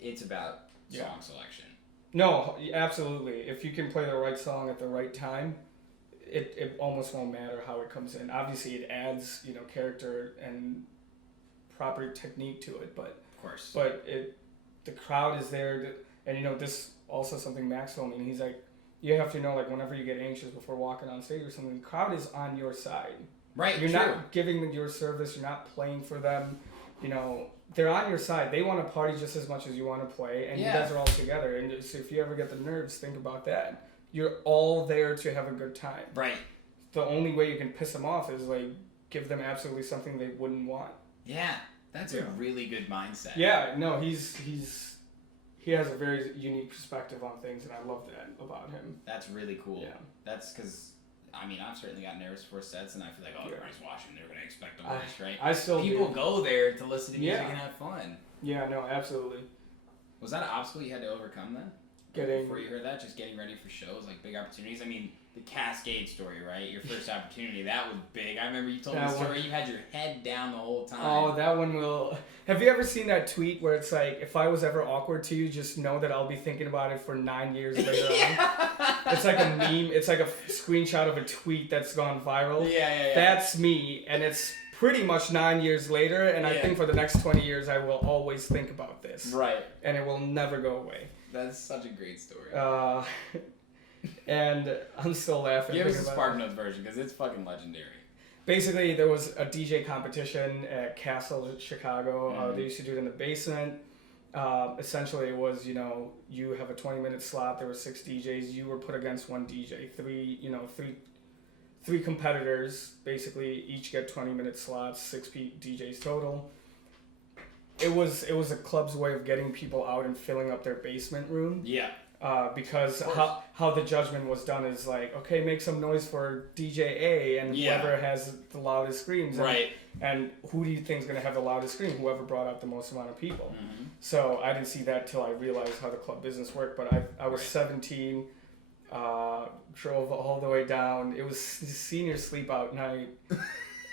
it's about song selection. No, absolutely. If you can play the right song at the right time, it almost won't matter how it comes in. Obviously, it adds, character and proper technique to it, but of course. But the crowd is there, and this also something Max told me. He's like, you have to know, like, whenever you get anxious before walking on stage or something, the crowd is on your side. Right. You're not giving them your service. You're not playing for them. They're on your side. They want to party just as much as you want to play, and you guys are all together. And so if you ever get the nerves, think about that. You're all there to have a good time. Right. The only way you can piss them off is, like, give them absolutely something they wouldn't want. Yeah. That's a really good mindset. Yeah. No, he has a very unique perspective on things, and I love that about him. That's really cool. Yeah. That's because, I've certainly got nervous for sets, and I feel like, everybody's watching, they're going to expect the worst, right? I still People go there to listen to music and have fun. Yeah, no, absolutely. Was that an obstacle you had to overcome then? Before you heard that, just getting ready for shows, like big opportunities? The Cascade story, right? Your first opportunity, that was big. I remember you told me the story. You had your head down the whole time. Oh, that one will... Have you ever seen that tweet where it's like, if I was ever awkward to you, just know that I'll be thinking about it for 9 years later on. It's like a meme. It's like a screenshot of a tweet that's gone viral. Yeah. That's me, and it's pretty much 9 years later, and I think for the next 20 years, I will always think about this. Right. And it will never go away. That's such a great story. And I'm still laughing. Give us the Spark Notes version, because it's fucking legendary. Basically, there was a DJ competition at Castle, Chicago. They used to do it in the basement. Essentially, it was, you have a 20-minute slot. There were 6 DJs. You were put against one DJ. Three competitors, basically, each get 20-minute slots, 6 DJs total. It was a club's way of getting people out and filling up their basement room. Yeah. Because how the judgment was done is like, okay, make some noise for DJ A, and whoever has the loudest screams. Right. And who do you think is going to have the loudest scream? Whoever brought out the most amount of people. Mm-hmm. So I didn't see that till I realized how the club business worked. But I was 17, drove all the way down. It was senior sleep out night.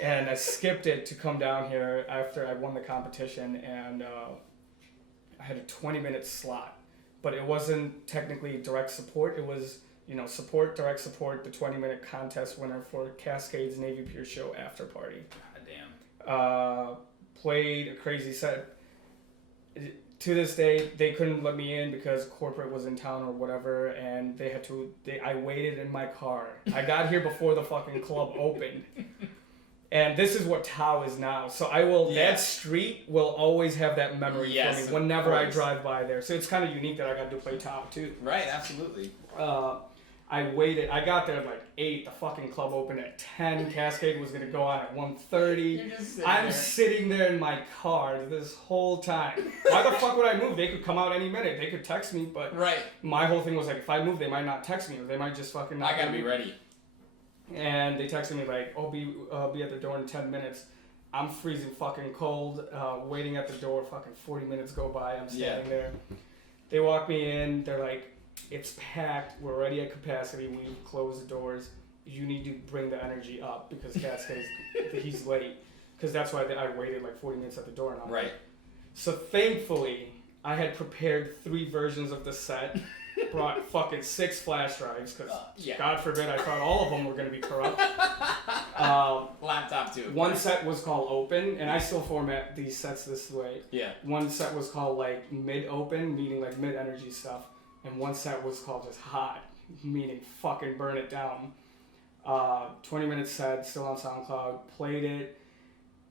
And I skipped it to come down here after I won the competition, and I had a 20-minute slot. But it wasn't technically direct support. It was, support, direct support, the 20-minute contest winner for Cascade's Navy Pier Show after party. God damn. Played a crazy set. To this day, they couldn't let me in because corporate was in town or whatever, and I waited in my car. I got here before the fucking club opened. And this is what Tao is now. So that street will always have that memory for me whenever I drive by there. So it's kind of unique that I got to play Tao too. Right, absolutely. I waited. I got there at like 8. The fucking club opened at 10. Cascade was going to go on at 1:30. I'm sitting there in my car this whole time. Why the fuck would I move? They could come out any minute. They could text me, but my whole thing was like, if I move, they might not text me, or they might just fucking not. I gotta be ready. And they texted me like, "Oh, be at the door in 10 minutes." I'm freezing fucking cold, waiting at the door. Fucking 40 minutes go by. I'm standing there. They walk me in. They're like, "It's packed. We're already at capacity. We've closed the doors. You need to bring the energy up because Cascade's he's late." Because that's why I waited like 40 minutes at the door. And right. So thankfully, I had prepared 3 versions of the set. Brought fucking 6 flash drives because God forbid I thought all of them were going to be corrupt. Laptop too. One set was called open, and I still format these sets this way. Yeah. One set was called like mid-open, meaning like mid-energy stuff. And one set was called just hot, meaning fucking burn it down. 20-minute set, still on SoundCloud, played it.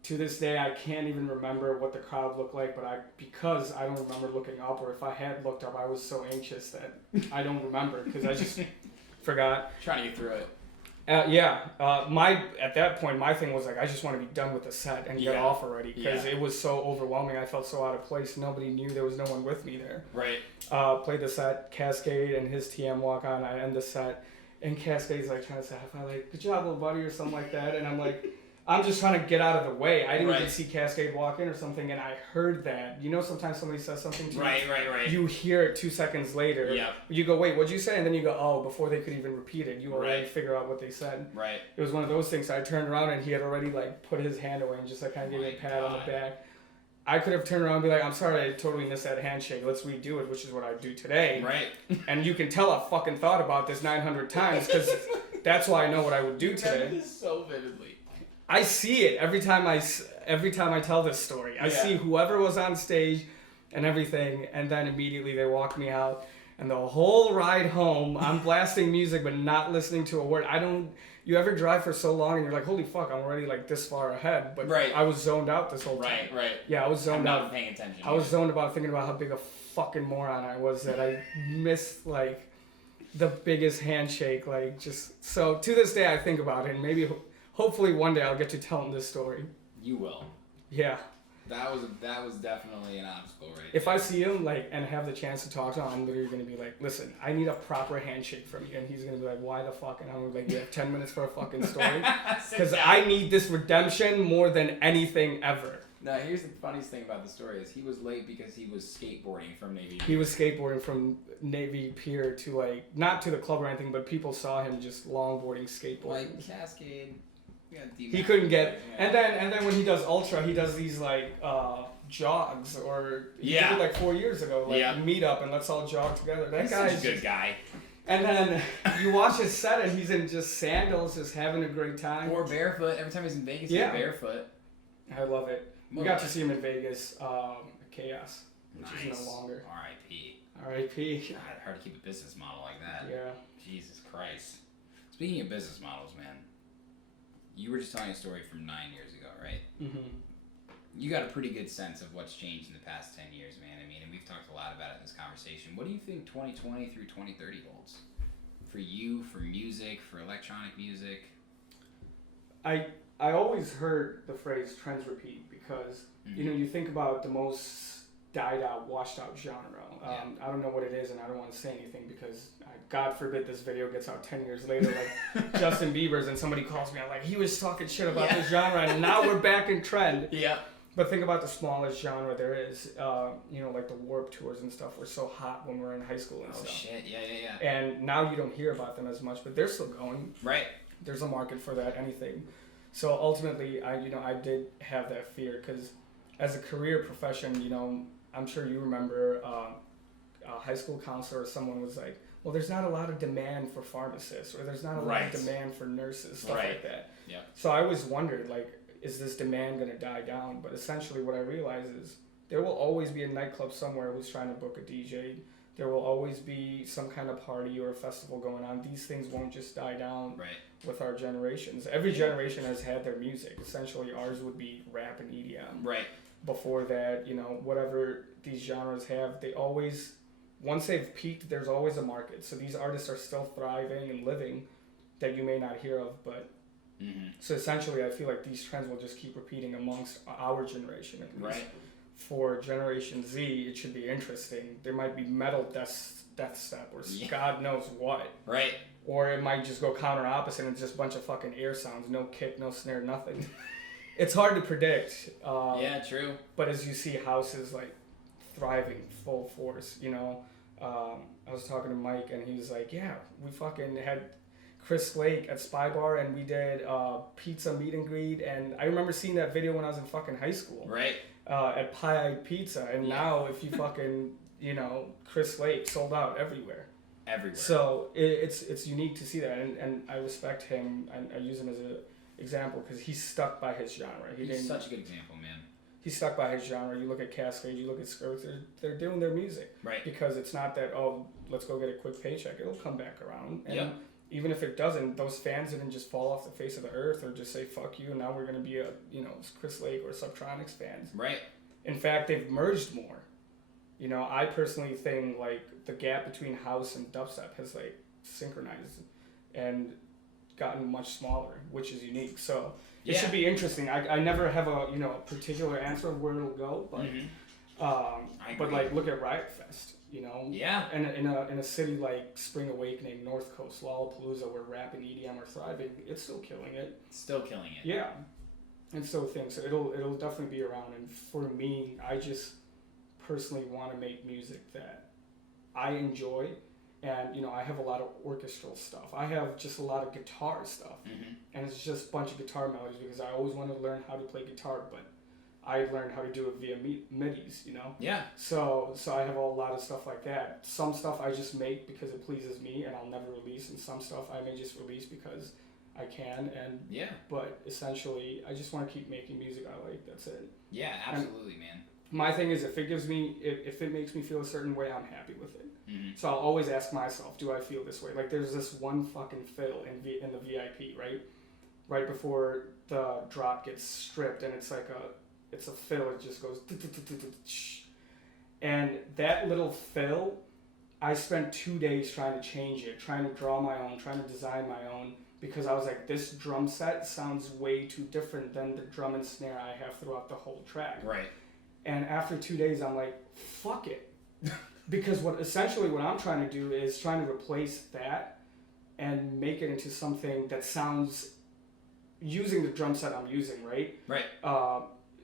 To this day, I can't even remember what the crowd looked like, but because I don't remember looking up, or if I had looked up, I was so anxious that I don't remember because I just forgot. Trying to get through it. At that point, my thing was like, I just want to be done with the set and get off already because it was so overwhelming. I felt so out of place. Nobody knew there was no one with me there. Right. Played the set, Cascade and his TM walk on. I end the set, and Cascade's like trying to say, "I like, good job, little buddy," or something like that, and I'm like. I'm just trying to get out of the way. I didn't even see Cascade walk in or something, and I heard that. You know, sometimes somebody says something to you. Right. You hear it 2 seconds later. Yeah. You go, "Wait, what'd you say?" And then you go, "Oh," before they could even repeat it, you already figure out what they said. Right. It was one of those things. So I turned around, and he had already like put his hand away and just like kind of gave me a pat on the back. I could have turned around and be like, "I'm sorry, I totally missed that handshake. Let's redo it," which is what I do today. Right. And you can tell I fucking thought about this 900 times because that's why I know what I would do today. Remember this so vividly. I see it every time I tell this story. I see whoever was on stage and everything, and then immediately they walk me out. And the whole ride home, I'm blasting music but not listening to a word. You ever drive for so long and you're like, holy fuck, I'm already like this far ahead. But I was zoned out this whole time. Right. Yeah, I was zoned out. I'm not paying attention. I was zoned about thinking about how big a fucking moron I was that I missed like the biggest handshake. Like just so to this day I think about it, and maybe hopefully one day I'll get to tell him this story. You will. Yeah. That was definitely an obstacle, right? If I see him and have the chance to talk to him, I'm literally gonna be like, "Listen, I need a proper handshake from you," and he's gonna be like, "Why the fuck?" And I'm gonna be like, "You have 10 minutes for a fucking story," because I need this redemption more than anything ever. Now, here's the funniest thing about the story is he was late because he was skateboarding from Navy Pier. He was skateboarding from Navy Pier to not to the club or anything, but people saw him just longboarding, skateboarding. Like Cascade. He couldn't get, and then when he does ultra, he does these jogs, or he did it like 4 years ago, meet up and let's all jog together. That guy's a good guy. And then you watch his set and he's in just sandals, just having a great time. Or barefoot. Every time he's in Vegas, he's barefoot. I love it. We got to see him in Vegas, Chaos, which is no longer. R.I.P. R.I.P. God, hard to keep a business model like that. Yeah. Jesus Christ. Speaking of business models, man. You were just telling a story from 9 years ago, right? Mm-hmm. You got a pretty good sense of what's changed in the past 10 years, man. I mean, and we've talked a lot about it in this conversation. What do you think 2020 through 2030 holds? For you, for music, for electronic music? I always heard the phrase trends repeat because, you think about the most died out, washed out genre. I don't know what it is, and I don't want to say anything because God forbid this video gets out 10 years later, like Justin Bieber's, and somebody calls me out like he was talking shit about this genre, and now we're back in trend. Yeah. But think about the smallest genre there is. Like the Warped Tours and stuff were so hot when we were in high school and stuff. Oh shit! Yeah. And now you don't hear about them as much, but they're still going. Right. There's a market for that. Anything. So ultimately, I did have that fear because, as a career profession, I'm sure you remember a high school counselor or someone was like, well, there's not a lot of demand for pharmacists, or there's not a lot of demand for nurses, stuff like that. Yeah. So I always wondered, like, is this demand going to die down? But essentially what I realized is there will always be a nightclub somewhere who's trying to book a DJ. There will always be some kind of party or a festival going on. These things won't just die down with our generations. Every generation has had their music. Essentially, ours would be rap and EDM. Right. Before that, whatever these genres have, they always once they've peaked, there's always a market. So these artists are still thriving and living that you may not hear of, but so essentially I feel like these trends will just keep repeating amongst our generation at least. Right. For Generation Z, it should be interesting. There might be metal death step or God knows what. Right. Or it might just go counter opposite and it's just a bunch of fucking air sounds, no kick, no snare, nothing. It's hard to predict. Yeah, true. But as you see, house is like thriving full force, you know. I was talking to Mike and he was like, yeah, we fucking had Chris Lake at Spy Bar and we did pizza meet and greet, and I remember seeing that video when I was in fucking high school. Right. At Pie Pizza, and now if you fucking, you know, Chris Lake sold out everywhere. Everywhere. So it's unique to see that, and I respect him, and I use him as an example because he's stuck by his genre. He's such a good example, man. He's stuck by his genre. You look at Cascade, you look at Skirts, they're doing their music. Right. Because it's not that, oh, let's go get a quick paycheck. It'll come back around. And even if it doesn't, those fans didn't just fall off the face of the earth or just say, fuck you, and now we're going to be a, you know, Chris Lake or Subtronics fans. Right. In fact, they've merged more. You know, I personally think, like, the gap between house and dubstep has, like, synchronized and gotten much smaller, which is unique. So it should be interesting. I never have a, you know, a particular answer of where it'll go, but like, look at Riot Fest. You know, in a city like Spring Awakening, North Coast, Lollapalooza, where rap and EDM are thriving, it's still killing it. Still killing it. Yeah, and so things. So it'll definitely be around. And for me, I just personally want to make music that I enjoy, and you know, I have a lot of orchestral stuff. I have just a lot of guitar stuff, and it's just a bunch of guitar melodies because I always wanted to learn how to play guitar, but I learned how to do it via MIDIs, you know? Yeah. So I have a lot of stuff like that. Some stuff I just make because it pleases me and I'll never release, and some stuff I may just release because I can. And but essentially, I just want to keep making music I like. That's it. Yeah, absolutely, man. My thing is, if it makes me feel a certain way, I'm happy with it. So I'll always ask myself, do I feel this way? Like, there's this one fucking fill in the VIP, right? Right before the drop gets stripped, and it's like it's a fill, it just goes, and that little fill, I spent 2 days trying to change it, trying to draw my own, trying to design my own, because I was like, this drum set sounds way too different than the drum and snare I have throughout the whole track. Right. And after 2 days, I'm like, fuck it. Because what I'm trying to do is trying to replace that and make it into something that sounds, using the drum set I'm using, right? Right.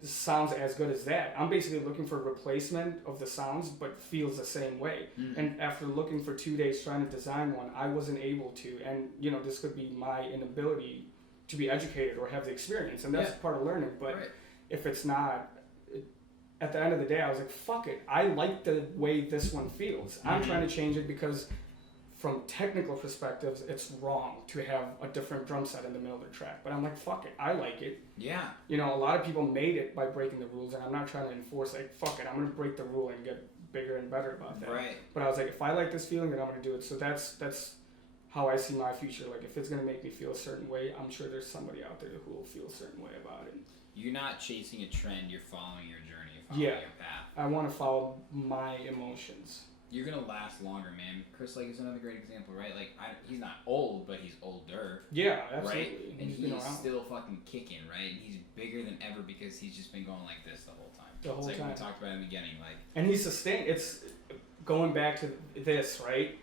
Sounds as good as that. I'm basically looking for a replacement of the sounds, but feels the same way. And after looking for 2 days trying to design one, I wasn't able to. And you know, this could be my inability to be educated or have the experience, and that's part of learning. But if it's not, at the end of the day, I was like, fuck it. I like the way this one feels. I'm trying to change it because from technical perspectives, it's wrong to have a different drum set in the middle of the track. But I'm like, fuck it. I like it. Yeah. You know, a lot of people made it by breaking the rules, and I'm not trying to enforce, like, fuck it. I'm going to break the rule and get bigger and better about that. Right. But I was like, if I like this feeling, then I'm going to do it. So that's how I see my future. Like, if it's going to make me feel a certain way, I'm sure there's somebody out there who will feel a certain way about it. You're not chasing a trend. You're following your journey. You're following your path. I want to follow my emotions. You're gonna last longer, man. Chris Lake is another great example, right? Like, he's not old, but he's older. Yeah, absolutely. Right? And he's still fucking kicking, right? And he's bigger than ever because he's just been going like this the whole time. The whole time. It's like we talked about in the beginning, like. And he's sustained. It's going back to this, right?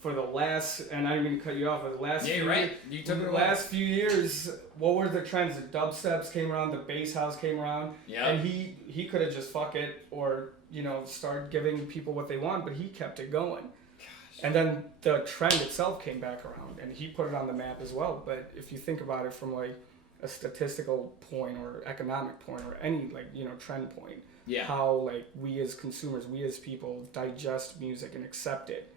For the last, and I didn't mean to cut you off, but the last few years, what were the trends? The dubsteps came around, the bass house came around, and he could have just fuck it or, you know, start giving people what they want, but he kept it going. Gosh. And then the trend itself came back around, and he put it on the map as well. But if you think about it from like a statistical point or economic point or any, like, you know, trend point, how like we as consumers, we as people digest music and accept it.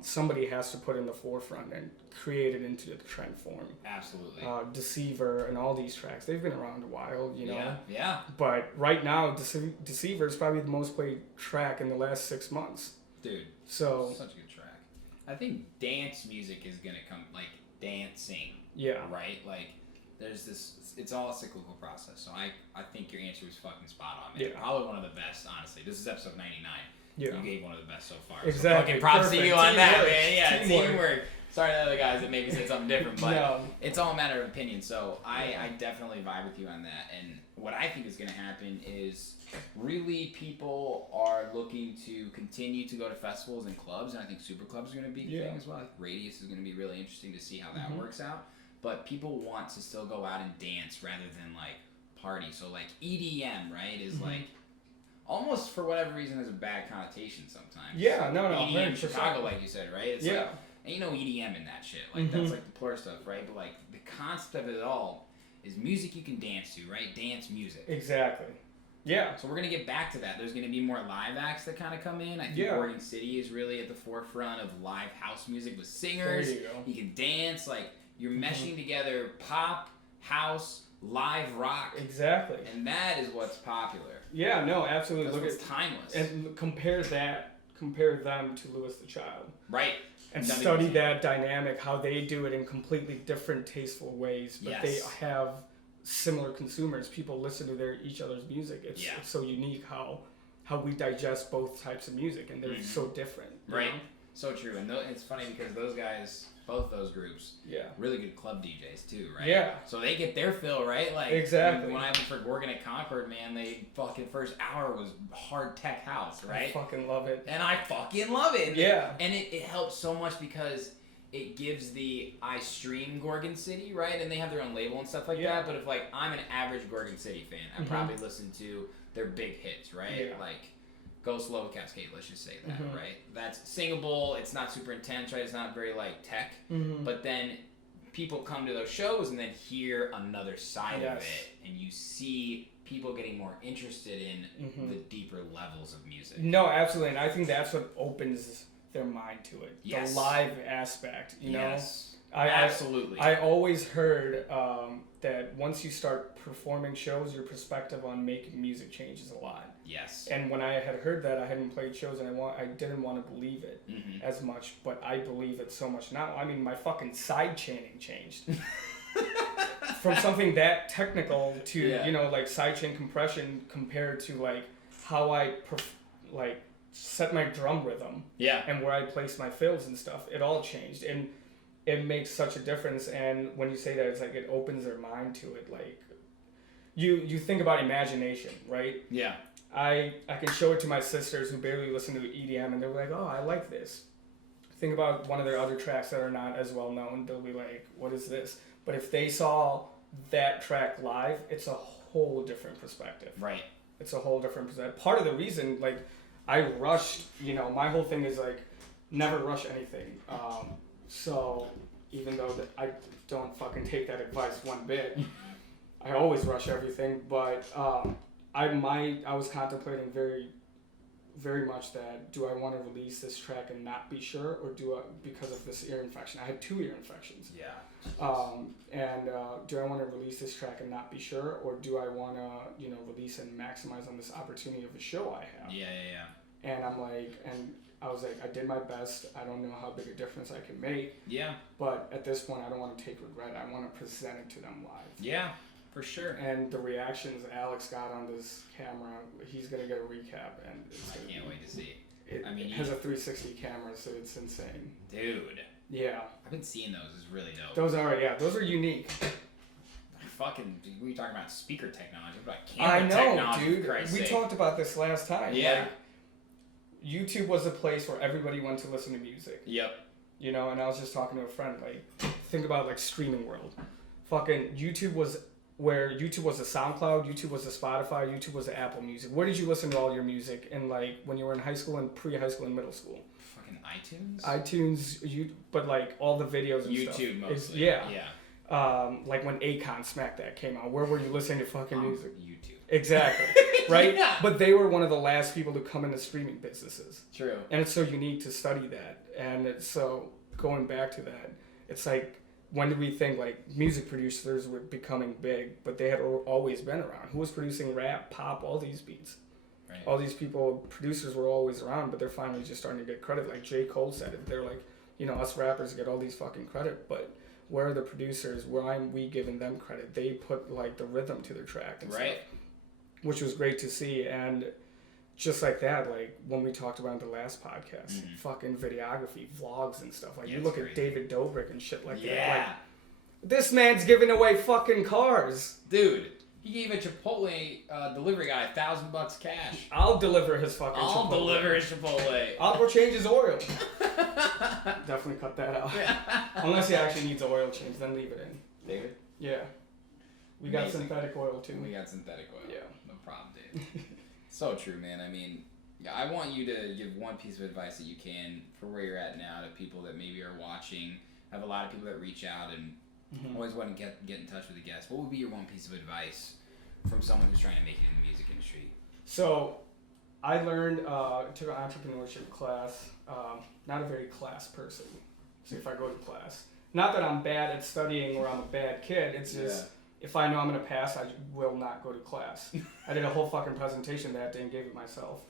Somebody has to put in the forefront and create it into the trend form. Absolutely. Deceiver and all these tracks, they've been around a while, you know. Yeah. But right now, Deceiver is probably the most played track in the last 6 months. Dude. So such a good track. I think dance music is gonna come, like dancing. Yeah. Right. Like, there's this. It's all a cyclical process. So I think your answer was fucking spot on, man. Yeah. Probably one of the best, honestly. This is episode 99. You gave one of the best so far. Exactly. So fucking props to you on that, man. Yeah, Teamwork. Sorry to the other guys that maybe said something different, but it's all a matter of opinion. So I definitely vibe with you on that. And what I think is going to happen is really people are looking to continue to go to festivals and clubs, and I think super clubs are going to be the thing as well. Like Radius is going to be really interesting to see how that works out. But people want to still go out and dance rather than like party. So like EDM, right, is like almost for whatever reason has a bad connotation sometimes. Yeah, so no, EDM 100%. Chicago, like you said, right? It's like, ain't no EDM in that shit. Like that's like the plur stuff, right? But like the concept of it all is music you can dance to, right? Dance music. Exactly. Yeah. So we're gonna get back to that. There's gonna be more live acts that kind of come in. I think Oregon City is really at the forefront of live house music with singers. There you go. You can dance. Like you're meshing together pop, house, live rock. Exactly. And that is what's popular. Yeah. No. Absolutely. That's Look what's timeless. And compare them to Louis the Child. Right. And study that dynamic, how they do it in completely different tasteful ways, but they have similar consumers. People listen to each other's music. It's so unique how we digest both types of music, and they're so different. Right. know? So true. And it's funny because those guys, both those groups, really good club DJs too, right? Yeah. So they get their fill, right? Like exactly. When I went for Gorgon at Concord, man, they fucking first hour was hard tech house, right? I fucking love it. And I fucking love it. Yeah. And it helps so much because it gives I stream Gorgon City, right? And they have their own label and stuff like that. But if like I'm an average Gorgon City fan, I probably listen to their big hits, right? Yeah. Like Go Slow Cascade, let's just say that, right? That's singable, it's not super intense, right? It's not very like tech. But then people come to those shows and then hear another side of it, and you see people getting more interested in the deeper levels of music. No, absolutely. And I think that's what opens their mind to it. Yes. The live aspect, you know? Absolutely. I always heard that once you start performing shows, your perspective on making music changes a lot. Yes. And when I had heard that, I hadn't played shows, and I didn't want to believe it as much, but I believe it so much now. I mean, my fucking side chaining changed. From something that technical to, like sidechain compression compared to like how I set my drum rhythm. Yeah. And where I place my fills and stuff. It all changed. And it makes such a difference. And when you say that, it's like it opens their mind to it. Like you think about imagination, right? Yeah. I can show it to my sisters who barely listen to EDM, and they're like, oh, I like this. Think about one of their other tracks that are not as well known. They'll be like, what is this? But if they saw that track live, it's a whole different perspective. Right. It's a whole different perspective. Part of the reason, like, I rushed, my whole thing is, like, never rush anything. So even though I don't fucking take that advice one bit, I always rush everything. But I was contemplating very, very much that, do I want to release this track and not be sure, or do I, because of this ear infection? I had 2 ear infections. Yeah. Do I want to release this track and not be sure, or do I want to, release and maximize on this opportunity of a show I have? Yeah. And I'm like, and I was like, I did my best. I don't know how big a difference I can make. Yeah. But at this point, I don't want to take regret. I want to present it to them live. Yeah. For sure. And the reactions Alex got on this camera, he's going to get a recap. And I can't wait to see it. It has a 360 camera, so it's insane. Dude. Yeah. I've been seeing those. It's really dope. Those are unique. Fucking, we were talking about speaker technology. About camera technology, dude. We talked about this last time. Yeah. Like, YouTube was a place where everybody went to listen to music. Yep. And I was just talking to a friend, like, think about, like, streaming world. Fucking YouTube was where YouTube was a SoundCloud, YouTube was a Spotify, YouTube was a Apple Music. Where did you listen to all your music in, like, when you were in high school and pre-high school and middle school? Fucking iTunes, but like all the videos and stuff. YouTube mostly. Yeah. Like when Akon Smack That came out, where were you listening to fucking music? YouTube. Exactly. Right? Yeah. But they were one of the last people to come into streaming businesses. True. And it's so unique to study that. And it's so, going back to that, it's like, when did we think like music producers were becoming big, but they had always been around? Who was producing rap, pop, all these beats? Right. All these people, producers were always around, but they're finally just starting to get credit. Like J. Cole said it. They're like, us rappers get all these fucking credit, but where are the producers? Why aren't we giving them credit? They put like the rhythm to their track and stuff, which was great to see. And just like that, like when we talked about in the last podcast, fucking videography, vlogs and stuff. Like you look at David Dobrik and shit like that. Like, this man's giving away fucking cars. Dude, he gave a Chipotle delivery guy $1,000 cash. I'll deliver his fucking Chipotle. I'll deliver his Chipotle. I'll go change his oil. Definitely cut that out. Unless he actually needs oil change, then leave it in. David? Yeah. We got synthetic oil too. We got synthetic oil. Yeah. No problem, David. So true, man. I mean, I want you to give one piece of advice that you can for where you're at now to people that maybe are watching. I have a lot of people that reach out and always want to get in touch with the guests. What would be your one piece of advice from someone who's trying to make it in the music industry? So, I learned, took an entrepreneurship class. Not a very class person. So if I go to class, not that I'm bad at studying or I'm a bad kid. It's just if I know I'm gonna pass, I will not go to class. I did a whole fucking presentation that day and gave it myself,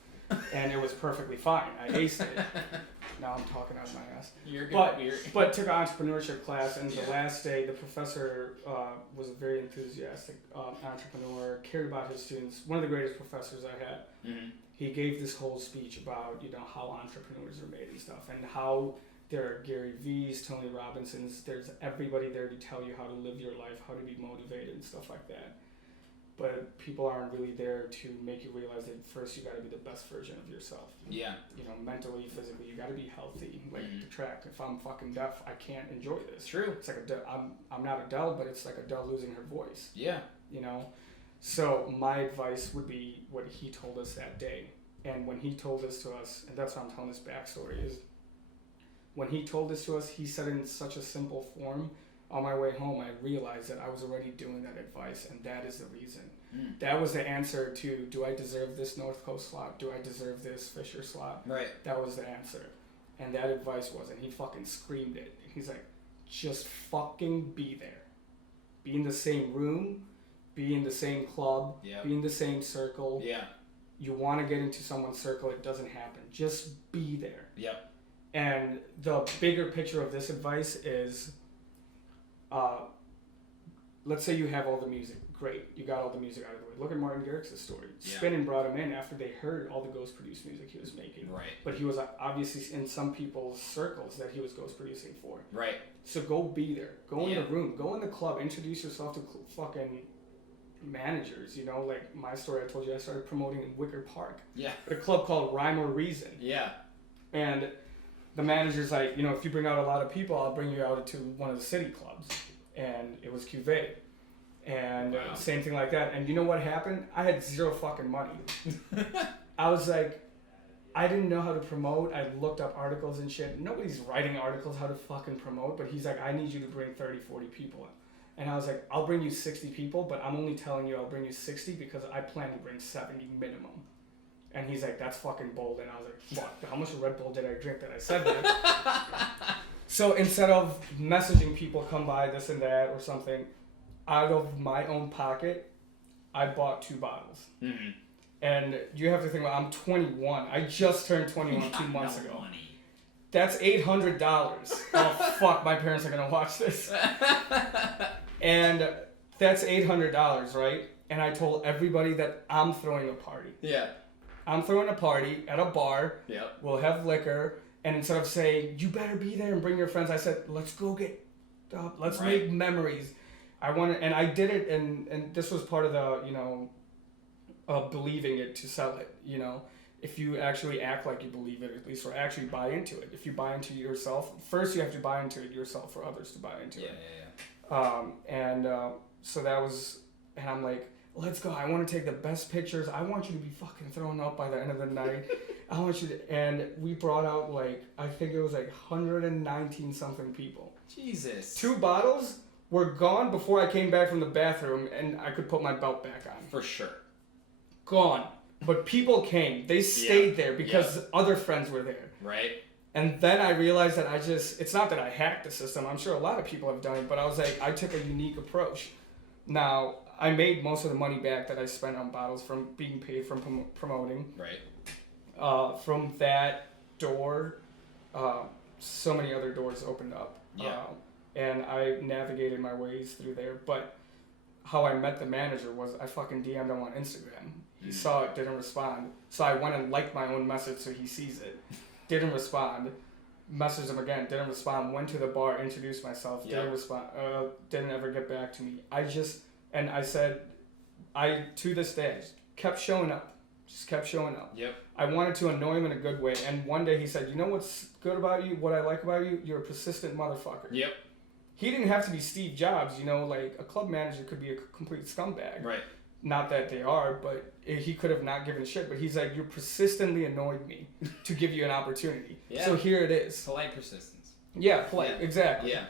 and it was perfectly fine. I aced it. Now I'm talking out of my ass. You're good. But took an entrepreneurship class, and the last day, the professor was a very enthusiastic entrepreneur, cared about his students. One of the greatest professors I had. He gave this whole speech about how entrepreneurs are made and stuff, and how there are Gary V's, Tony Robbinson's. There's everybody there to tell you how to live your life, how to be motivated, and stuff like that. But people aren't really there to make you realize that first you got to be the best version of yourself. Yeah. Mentally, physically, you got to be healthy. Like the track. If I'm fucking deaf, I can't enjoy this. True. It's like I'm not Adele, but it's like Adele losing her voice. Yeah. So my advice would be what he told us that day. And when he told this to us, and that's why I'm telling this backstory, is when he told this to us, he said it in such a simple form. On my way home, I realized that I was already doing that advice, and that is the reason. That was the answer to, do I deserve this North Coast slot? Do I deserve this Fisher slot? Right. That was the answer. And that advice was, and he fucking screamed it. He's like, just fucking be there. Be in the same room, be in the same club, be in the same circle. Yeah. You want to get into someone's circle, it doesn't happen. Just be there. Yep. And the bigger picture of this advice is, let's say you have all the music. Great. You got all the music out of the way. Look at Martin Garrix's story. Yeah. Spinnin' brought him in after they heard all the Ghost produced music he was making. Right. But he was obviously in some people's circles that he was Ghost producing for. Right. So go be there. Go in the room. Go in the club. Introduce yourself to fucking managers. Like my story I told you, I started promoting in Wicker Park. Yeah. At a club called Rhyme or Reason. Yeah. And the manager's like, if you bring out a lot of people, I'll bring you out to one of the city clubs. And it was Cuvée. And same thing like that. And you know what happened? I had zero fucking money. I was like, I didn't know how to promote. I looked up articles and shit. Nobody's writing articles how to fucking promote. But he's like, I need you to bring 30, 40 people in. And I was like, I'll bring you 60 people, but I'm only telling you I'll bring you 60 because I plan to bring 70 minimum. And he's like, that's fucking bold. And I was like, fuck, how much Red Bull did I drink that I said that? So instead of messaging people, come by, this and that, or something, out of my own pocket, I bought 2 bottles. Mm-hmm. And you have to think about, I'm 21. I just turned 21 2 months ago. Money. That's $800. Oh, fuck, my parents are going to watch this. And that's $800, right? And I told everybody that I'm throwing a party. Yeah. I'm throwing a party at a bar. Yep. We'll have liquor. And instead of saying, you better be there and bring your friends, I said, let's go get up. Let's make memories. And I did it, and this was part of the, believing it to sell it, If you actually act like you believe it, at least, or actually buy into it. If you buy into yourself, first you have to buy into it yourself for others to buy into it. Yeah. So that was, and I'm like, let's go. I want to take the best pictures. I want you to be fucking thrown up by the end of the night. I want you to, and we brought out I think it was 119 something people. Jesus. 2 bottles were gone before I came back from the bathroom, and I could put my belt back on. For sure. Gone. But people came. They stayed there because other friends were there. Right. And then I realized that it's not that I hacked the system. I'm sure a lot of people have done it, but I was like, I took a unique approach. Now, I made most of the money back that I spent on bottles from being paid from promoting. Right. From that door, so many other doors opened up. Yeah. And I navigated my ways through there. But how I met the manager was I fucking DM'd him on Instagram. He saw it, didn't respond. So I went and liked my own message so he sees it. Didn't respond. Messaged him again, didn't respond. Went to the bar, introduced myself, didn't respond. Didn't ever get back to me. I said, to this day, kept showing up. Just kept showing up. Yep. I wanted to annoy him in a good way. And one day he said, you know what's good about you? What I like about you? You're a persistent motherfucker. Yep. He didn't have to be Steve Jobs, like a club manager could be a complete scumbag. Right. Not that they are, but he could have not given a shit. But he's like, you persistently annoyed me to give you an opportunity. Yeah. So here it is. Polite persistence. Yeah, polite. Yeah. Exactly. Yeah.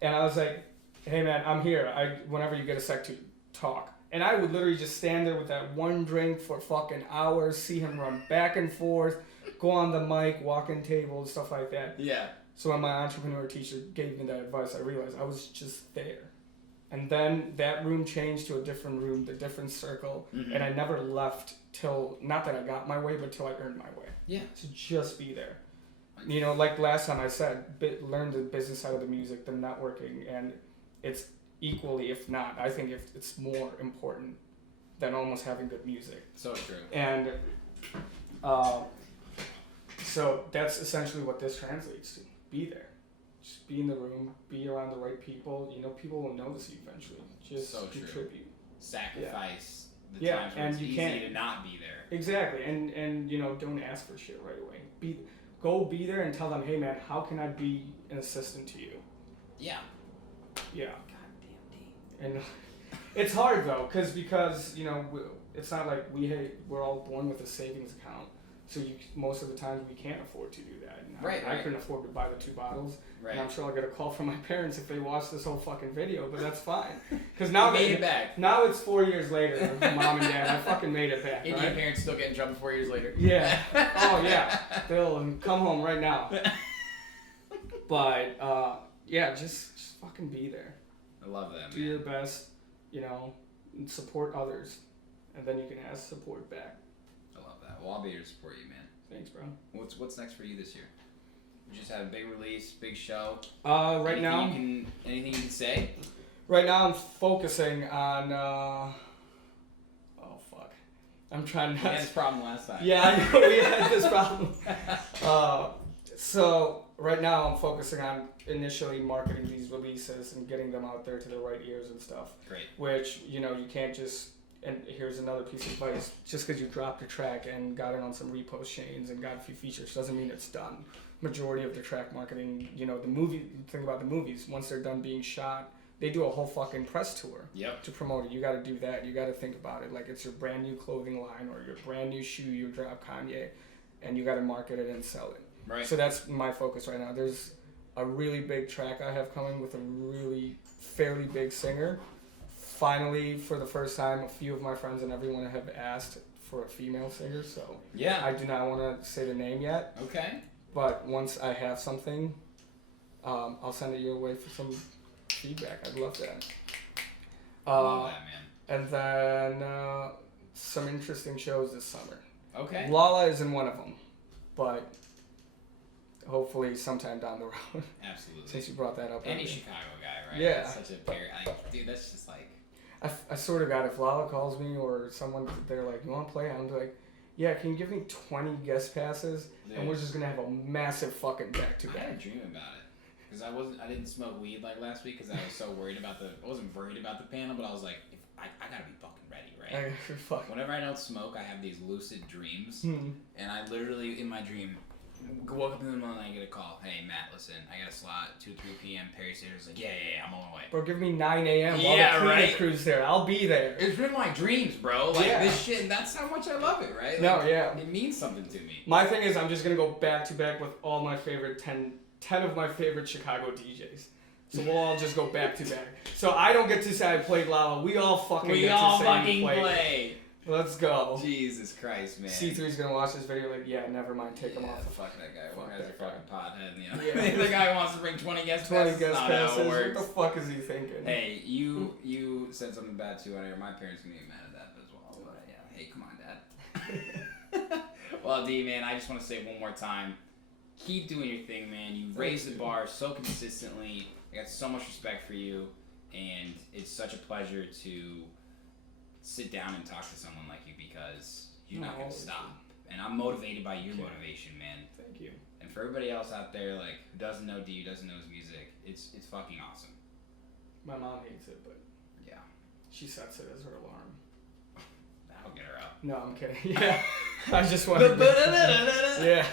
And I was like, hey man, I'm here. Whenever you get a sec to talk. And I would literally just stand there with that one drink for fucking hours, see him run back and forth, go on the mic, walk in tables, stuff like that. Yeah. So when my entrepreneur teacher gave me that advice, I realized I was just there. And then that room changed to a different room, the different circle, and I never left till, not that I got my way, but till I earned my way. Yeah. To just be there. Like last time I said, learn the business side of the music, the networking, and it's equally, if not, I think it's more important than almost having good music. So true. And so that's essentially what this translates to. Be there. Just be in the room, be around the right people. People will notice you eventually. Just so contribute. Sacrifice the times when it's easy to not be there. Exactly. And don't ask for shit right away. Go be there and tell them, hey man, how can I be an assistant to you? Yeah. Yeah. And it's hard though, because it's not like we're all born with a savings account, so most of the times we can't afford to do that. I couldn't afford to buy the 2 bottles, and I'm sure I'll get a call from my parents if they watch this whole fucking video, but that's fine. Because now made it back. Now it's 4 years later, Mom and Dad, I fucking made it back. Indian parents still get in trouble 4 years later. Yeah. Oh yeah. They'll come home right now. But just fucking be there. I love that, man. Do your best, and support others, and then you can ask support back. I love that. Well, I'll be here to support you, man. Thanks, bro. What's next for you this year? You just had a big release, big show. Anything you can say? Right now, I'm focusing on. I'm trying not. We had this problem last time. Yeah, I know we had this problem. So right now I'm focusing on initially marketing these releases and getting them out there to the right ears and stuff. Great. Which, you can't just, and here's another piece of advice, just because you dropped a track and got it on some repost chains and got a few features doesn't mean it's done. Majority of the track marketing, think about the movies, once they're done being shot, they do a whole fucking press tour to promote it. You got to do that. You got to think about it like it's your brand new clothing line or your brand new shoe you drop Kanye, and you got to market it and sell it. Right. So that's my focus right now. There's a really big track I have coming with a really fairly big singer. Finally, for the first time, a few of my friends and everyone have asked for a female singer. So I do not want to say the name yet. Okay. But once I have something, I'll send it your way for some feedback. I'd love that. I love that, man. And then some interesting shows this summer. Okay. Lala isn't one of them, but hopefully sometime down the road. Absolutely. Since you brought that up. Any Chicago guy, right? Yeah. That's such a dude, that's just like. I swear to God, if Lala calls me or someone, they're like, you want to play? I'm like, yeah, can you give me 20 guest passes? Dude. And we're just going to have a massive fucking back-to-back. I had a dream about it. Because I didn't smoke weed like last week because I was so worried about I wasn't worried about the panel, but I was like, I gotta be fucking ready, right? Whenever I don't smoke, I have these lucid dreams, and I literally, in my dream, woke up in the middle and I get a call. Hey, Matt, listen, I got a slot, 2-3 p.m. Perry Sanders like, yeah, I'm on my way. Bro, give me 9 a.m. while the cleaning crew's there. I'll be there. It's been my dreams, bro. Like, this shit, and that's how much I love it, right? No, like, yeah. It means something to me. My thing is, I'm just going to go back-to-back with all my favorite 10 of my favorite Chicago DJs. So we'll all just go back-to-back. So I don't get to say I played Lala. We all fucking play. Let's go. Jesus Christ, man. C3's gonna watch this video like, yeah, never mind, take him off. Fuck that guy. Fuck that fucking pothead, The guy wants to bring 20 guest passes. 20 guest passes. What the fuck is he thinking? Hey, you said something bad too. My parents can get mad at that as well. But yeah, hey, come on, Dad. Well, D, man, I just want to say one more time, keep doing your thing, man. You raised the bar so consistently. I got so much respect for you, and it's such a pleasure to sit down and talk to someone like you because you're not gonna No. stop. And I'm motivated by your motivation, man. Thank you. And for everybody else out there, like, who doesn't know D, who doesn't know his music, it's fucking awesome. My mom hates it, but Yeah. she sets it as her alarm. That'll get her up. No, I'm kidding. Yeah, I just wanted. Yeah.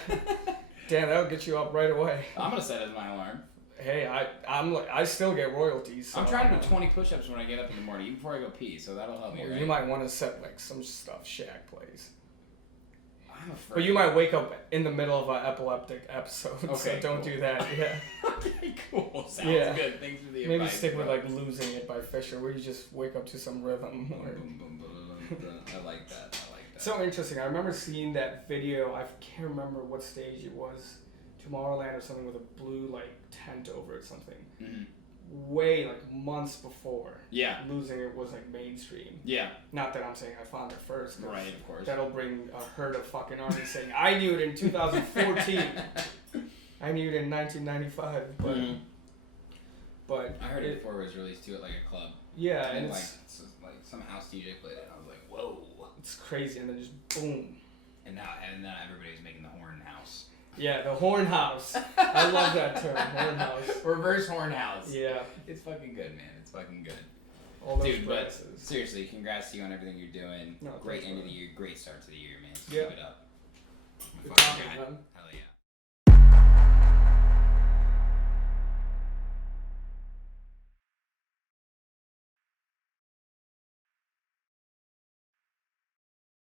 Damn, that'll get you up right away. I'm gonna set it as my alarm. Hey, I still get royalties. So I'm trying to do 20 push-ups when I get up in the morning, even before I go pee, so that'll help me, Well, right? you might want to set like some stuff Shaq plays. I'm afraid. But you might wake up in the middle of an epileptic episode, Okay, so don't cool. do that. Yeah. Okay, cool. Sounds Yeah. good. Thanks for the Maybe advice. stick with bro. like "Losing It" by Fisher, where you just wake up to some rhythm. Boom, boom, boom, boom, boom. I like that. So interesting. I remember seeing that video. I can't remember what stage it was, Tomorrowland or something, with a blue like tent over it, something. Mm-hmm. Way like months before. Yeah. Losing It was like mainstream. Yeah. Not that I'm saying I found it first. 'cause Right, of course. That'll bring a herd of fucking artists saying I knew it in 2014. I knew it in 1995, but Mhm. but I heard it before it was released too at like a club. Yeah, and and like it's some house DJ played it, and I was like, whoa. it's crazy, and then just boom. And now everybody's making the horn house. Yeah, the horn house. I love that term, horn house. Reverse horn house. Yeah, It's fucking good, man. It's fucking good. all those Dude, but brasses. seriously, congrats to you on everything you're doing. No, Great thanks, end of brother. the year, great start to the year, man. So Yeah. keep it up. I'm a Good fucking talking, guy. man. Hell yeah.